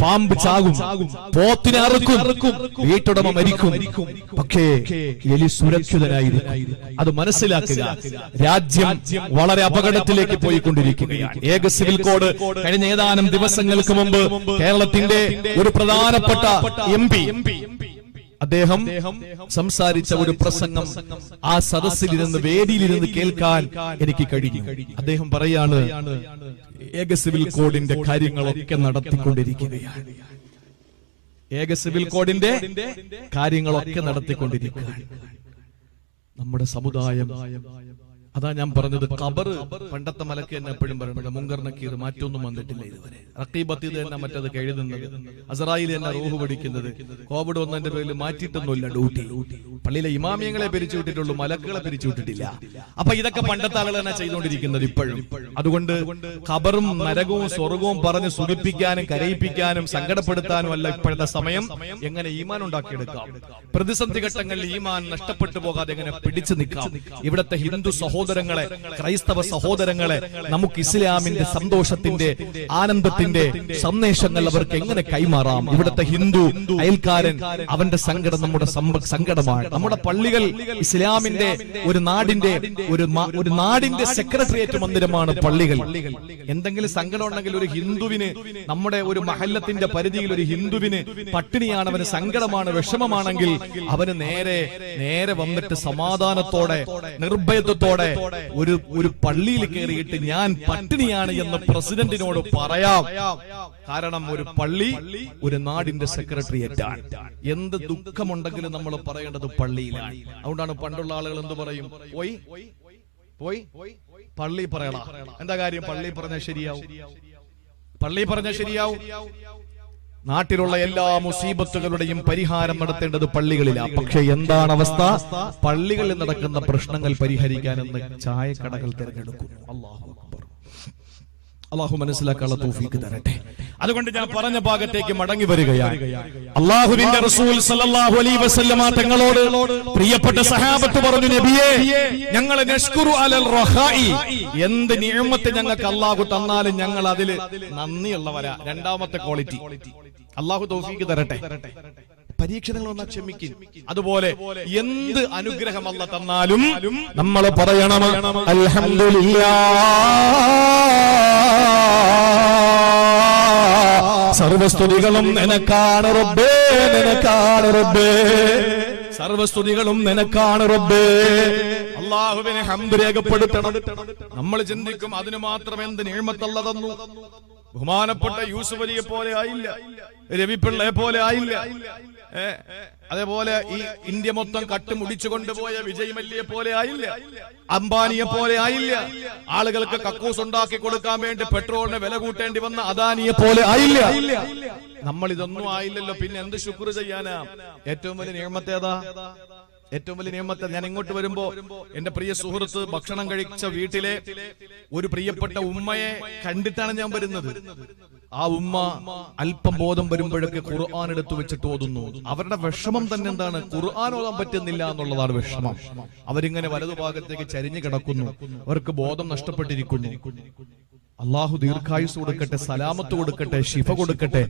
പാമ്പ് ചാകും, പോത്തിനെ അറുക്കും, വീട്ടുടമ മരിക്കും, പക്ഷേ എലി സുരക്ഷിതനായിരിക്കും. അത് മനസ്സിലാക്കുക. രാജ്യം വളരെ അപകടത്തിലേക്ക് പോയിക്കൊണ്ടിരിക്കുകയാണ്. ഏക സിവിൽ കോഡ് കഴിഞ്ഞ ഏതാനും ദിവസങ്ങൾക്ക് മുമ്പ് കേരളത്തിന്റെ ഒരു പ്രധാനപ്പെട്ട MP അദ്ദേഹം സംസാരിച്ച ഒരു പ്രസംഗം ആ സദസ്സിലിരുന്ന്, വേദിയിലിരുന്ന് കേൾക്കാൻ എനിക്ക് കഴിഞ്ഞു. അദ്ദേഹം പറയാണ്, ഏക സിവിൽ കോഡിന്റെ കാര്യങ്ങളൊക്കെ നടത്തിക്കൊണ്ടിരിക്കുകയാണ്. നമ്മുടെ സമുദായം, അതാ ഞാൻ പറഞ്ഞത്, ഖബർ പണ്ടത്തെ മലക്ക് തന്നെ എപ്പോഴും പറയുന്നത്, മുങ്കർ നക്കീർ മാറ്റൊന്നും വന്നിട്ടില്ല ഇതുവരെ. റഖീബത്ത് തന്നെ മറ്റതൊക്കെ എഴുതുന്നത്, അസറായിൽ തന്നെ റൂഹ് പഠിക്കുന്നത്, കോവിഡ് വന്നതിന്റെ പേരിൽ മാറ്റിയിട്ടൊന്നുമില്ല ഡ്യൂട്ടി. പള്ളിയിലെ ഇമാമിയങ്ങളെ പിരിച്ചുവിട്ടിട്ടുള്ളൂ, മലക്കുകളെ പിരിച്ചുവിട്ടിട്ടില്ല. അപ്പൊ ഇതൊക്കെ പണ്ടത്തെ ആളുകൾ തന്നെ ചെയ്തുകൊണ്ടിരിക്കുന്നത് ഇപ്പോഴും. അതുകൊണ്ട് ഖബറും നരകവും സ്വർഗവും പറഞ്ഞ് സുഖിപ്പിക്കാനും കരയിപ്പിക്കാനും സങ്കടപ്പെടുത്താനും അല്ല ഇപ്പോഴത്തെ സമയം. എങ്ങനെ ഈമാൻ ഉണ്ടാക്കിയെടുക്കാം, പ്രതിസന്ധി ഘട്ടങ്ങളിൽ ഈമാൻ നഷ്ടപ്പെട്ടു പോകാതെ എങ്ങനെ പിടിച്ചു നിൽക്കാം. ഇവിടുത്തെ ഹിന്ദു സഹോദരങ്ങളെ, ക്രൈസ്തവ സഹോദരങ്ങളെ, നമുക്ക് ഇസ്ലാമിന്റെ സന്തോഷത്തിന്റെ, ആനന്ദത്തിന്റെ സന്ദേശങ്ങൾ അവർക്ക് എങ്ങനെ കൈമാറാം. ഇവിടുത്തെ ഹിന്ദു അയൽക്കാരൻ, അവന്റെ സങ്കടം നമ്മുടെ സങ്കടമാണ്. നമ്മുടെ പള്ളികൾ ഇസ്ലാമിന്റെ ഒരു നാടിന്റെ സെക്രട്ടേറിയറ്റ് മന്ദിരമാണ് പള്ളികൾ. എന്തെങ്കിലും സങ്കടം ഉണ്ടെങ്കിൽ ഒരു ഹിന്ദുവിന്, നമ്മുടെ ഒരു മഹല്ലത്തിന്റെ പരിധിയിൽ ഒരു ഹിന്ദുവിന് പട്ടിണിയാണ്, അവന് സങ്കടമാണ്, വിഷമമാണെങ്കിൽ അവന് നേരെ വന്നിട്ട് സമാധാനത്തോടെ, നിർഭയത്വത്തോടെ ഒരു പള്ളിയിൽ കയറിയിട്ട് ഞാൻ പട്ടിണിയാണ് എന്ന് പ്രസിഡന്റിനോട് പറയാം. കാരണം ഒരു പള്ളി ഒരു നാടിന്റെ സെക്രട്ടേറിയറ്റാണ്. എന്ത് ദുഃഖമുണ്ടെങ്കിലും നമ്മൾ പറയേണ്ടത് പള്ളിയിലാണ്. അതുകൊണ്ടാണ് പണ്ടുള്ള ആളുകൾ എന്ത് പറയും, പോയി പള്ളി പറയണ. എന്താ കാര്യം? പള്ളി പറഞ്ഞാൽ ശരിയാവും. നാട്ടിലുള്ള എല്ലാ മുസീബത്തുകളുടെയും പരിഹാരം നടത്തേണ്ടത് പള്ളികളിലാണ്. പക്ഷെ എന്താണ് അവസ്ഥ? പള്ളികളിൽ നടക്കുന്ന പ്രശ്നങ്ങൾ പരിഹരിക്കാനെന്ന് ചായക്കടകൾ തിരഞ്ഞെടുക്കും. അള്ളാഹു മനസ്സിലാക്കാനുള്ള തൗഫീഖ് തരട്ടെ. അതുകൊണ്ട് ഞാൻ പറഞ്ഞ ഭാഗത്തേക്ക് മടങ്ങി വരികയാണ്. അള്ളാഹുവിന്റെ റസൂൽ സല്ലല്ലാഹു അലൈഹി വസല്ലമ തങ്ങളോട് പ്രിയപ്പെട്ട സഹാബത്ത് പറഞ്ഞു, നബിയേ, ഞങ്ങൾ നഷ്കുറു അലൽ റഖായി, എന്ത് നിഅമത്ത് ഞങ്ങൾക്ക് അള്ളാഹു തന്നാലും ഞങ്ങൾ അതിൽ നന്ദിയുള്ളവരാ. രണ്ടാമത്തെ ക്വാളിറ്റി. അള്ളാഹു തൗഫീഖ് തരട്ടെ. പരീക്ഷണങ്ങൾ വന്നാൽ ക്ഷമിക്കും. അതുപോലെ എന്ത് അനുഗ്രഹം അല്ലാഹ് തന്നാലും നമ്മൾ പറയണം അൽഹംദുലില്ലാഹ്. സർവസ്തുതികളും നിനക്കാണ് റബ്ബേ, നിനക്കാണ് റബ്ബേ. സർവസ്തുതികളും നിനക്കാണ് റബ്ബേ. അള്ളാഹുവിനെ ഹംദ് രേഖപ്പെടുത്തണം. നമ്മൾ ചിന്തിക്കും അതിന് മാത്രം എന്ത് നിഅമത്ത് അല്ലാഹ് തന്നു. ബഹുമാനപ്പെട്ട യൂസുഫ് അലിയെ പോലെ ആയില്ല, രവിപിള്ളയെ പോലെ ആയില്ല, അതേപോലെ ഈ ഇന്ത്യ മൊത്തം കട്ടുമുടിച്ചു കൊണ്ടുപോയ വിജയ് മല്യയെ പോലെ ആയില്ല, അംബാനിയെ പോലെ ആയില്ല, ആളുകൾക്ക് കക്കൂസ് ഉണ്ടാക്കി കൊടുക്കാൻ വേണ്ടി പെട്രോളിന് വില കൂട്ടേണ്ടി വന്ന അദാനിയെ പോലെ ആയില്ല. നമ്മൾ ഇതൊന്നും ആയില്ലല്ലോ, പിന്നെ എന്ത് ശുക്ർ ചെയ്യാനാ? ഏറ്റവും വലിയ നിഅമത്ത് ഏതാ? ഏറ്റവും വലിയ നിയമത്തെ ഞാൻ ഇങ്ങോട്ട് വരുമ്പോ എന്റെ പ്രിയ സുഹൃത്ത് ഭക്ഷണം കഴിച്ച വീട്ടിലെ ഒരു പ്രിയപ്പെട്ട ഉമ്മയെ കണ്ടിട്ടാണ് ഞാൻ വരുന്നത്. ആ ഉമ്മ അല്പം ബോധം വരുമ്പോഴൊക്കെ ഖുർആൻ എടുത്തു വെച്ചിട്ട് ഓതുന്നു. അവരുടെ വിഷമം തന്നെ എന്താണ്? ഖുർആൻ ഓതാൻ പറ്റുന്നില്ല എന്നുള്ളതാണ് വിഷമം. അവരിങ്ങനെ വലതുഭാഗത്തേക്ക് ചരിഞ്ഞു കിടക്കുന്നു, അവർക്ക് ബോധം നഷ്ടപ്പെട്ടിരിക്കുന്നു. അള്ളാഹു ദീർഘായുസ് കൊടുക്കട്ടെ, സലാമത്ത് കൊടുക്കട്ടെ, ശിഫ കൊടുക്കട്ടെ.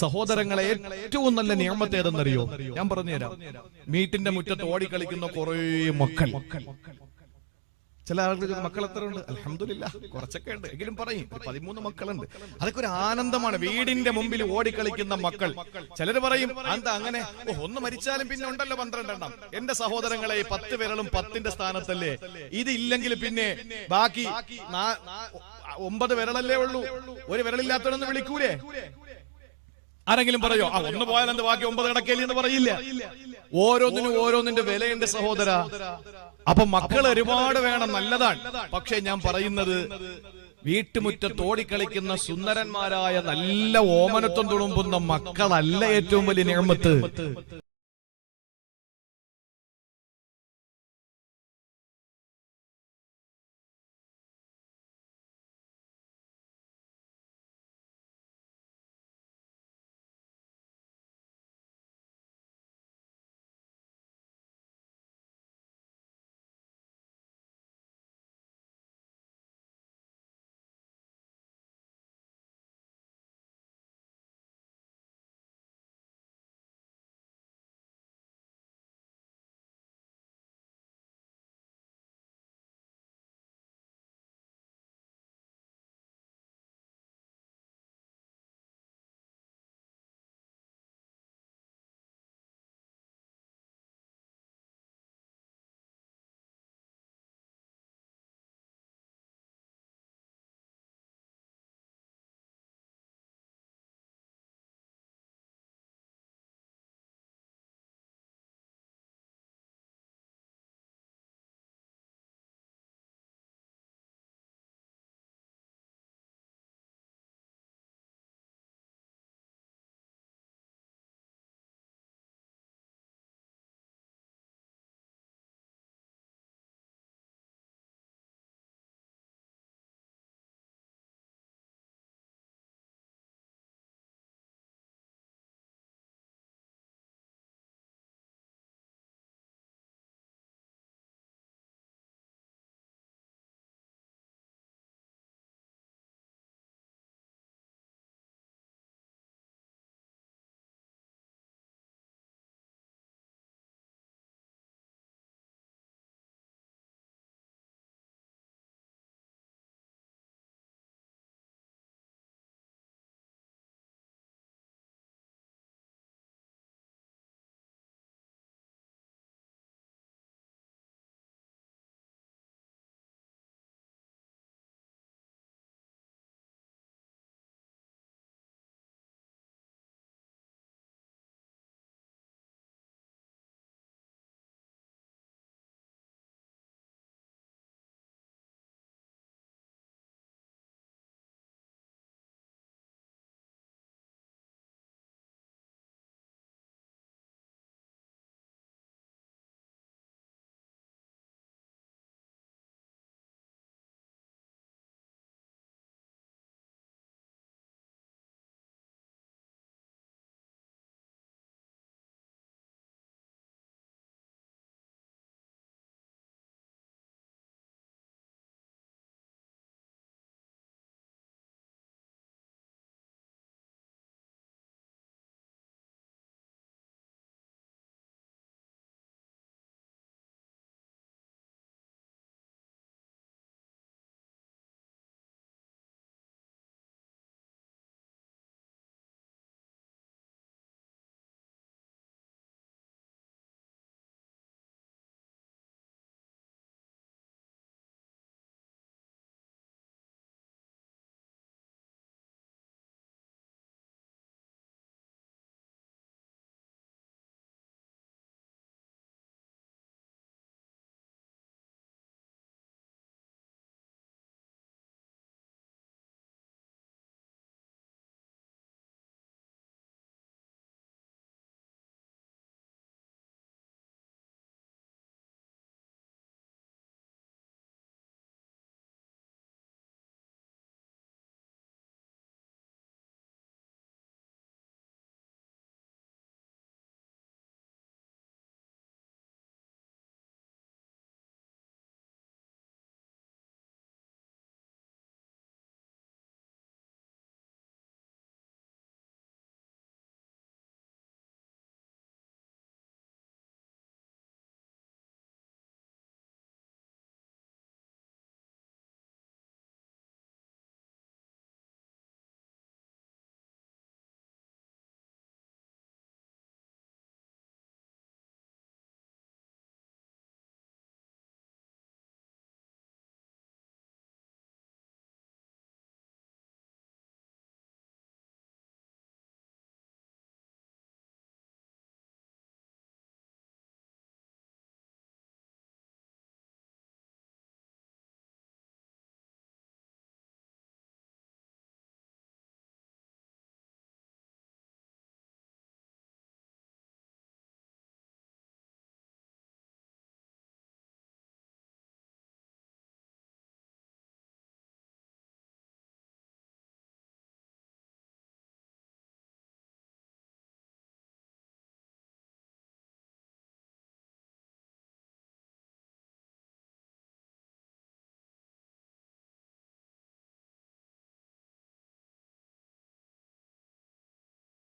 സഹോദരങ്ങളെ, ഏറ്റവും നല്ല നിയമത്തെ ഏതെന്നറിയോ? ഞാൻ പറഞ്ഞുതരാം. വീട്ടിന്റെ മുറ്റത്ത് ഓടിക്കളിക്കുന്ന കുറെ മക്കൾ. ചില ആളുകൾ മക്കൾ എത്ര ഉണ്ട്? അൽഹംദുലില്ലാഹ് കുറച്ചൊക്കെ ഉണ്ട്, എങ്കിലും പറയും 13 മക്കളുണ്ട്. അതൊക്കെ ഒരു ആനന്ദമാണ്, വീടിന്റെ മുമ്പിൽ ഓടിക്കളിക്കുന്ന മക്കൾ. ചിലര് പറയും എന്താ അങ്ങനെ, ഒന്ന് മരിച്ചാലും പിന്നെ ഉണ്ടല്ലോ 12 എണ്ണം. എന്റെ സഹോദരങ്ങളെ, 10 വിരലും 10ന്റെ സ്ഥാനത്തല്ലേ? ഇത് ഇല്ലെങ്കിൽ പിന്നെ ബാക്കി 9 വിരലല്ലേ ഉള്ളൂ. ഒരു വിരലില്ലാത്തവരൊന്ന് വിളിക്കൂലേ? ആരെങ്കിലും പറയോ ഒന്ന് പോയാൽ എന്ത് ബാക്കി 9 കിടക്കേലി എന്ന് പറയില്ല. ഓരോന്നിനും ഓരോന്നിന്റെ വിലയുണ്ട് സഹോദര. അപ്പൊ മക്കൾ ഒരുപാട് വേണം, നല്ലതാണ്. പക്ഷെ ഞാൻ പറയുന്നത്, വീട്ടുമുറ്റത്ത് ഓടിക്കളിക്കുന്ന സുന്ദരന്മാരായ നല്ല ഓമനത്വം തുളുമ്പുന്ന മക്കളല്ല ഏറ്റവും വലിയ നിഅമത്ത്.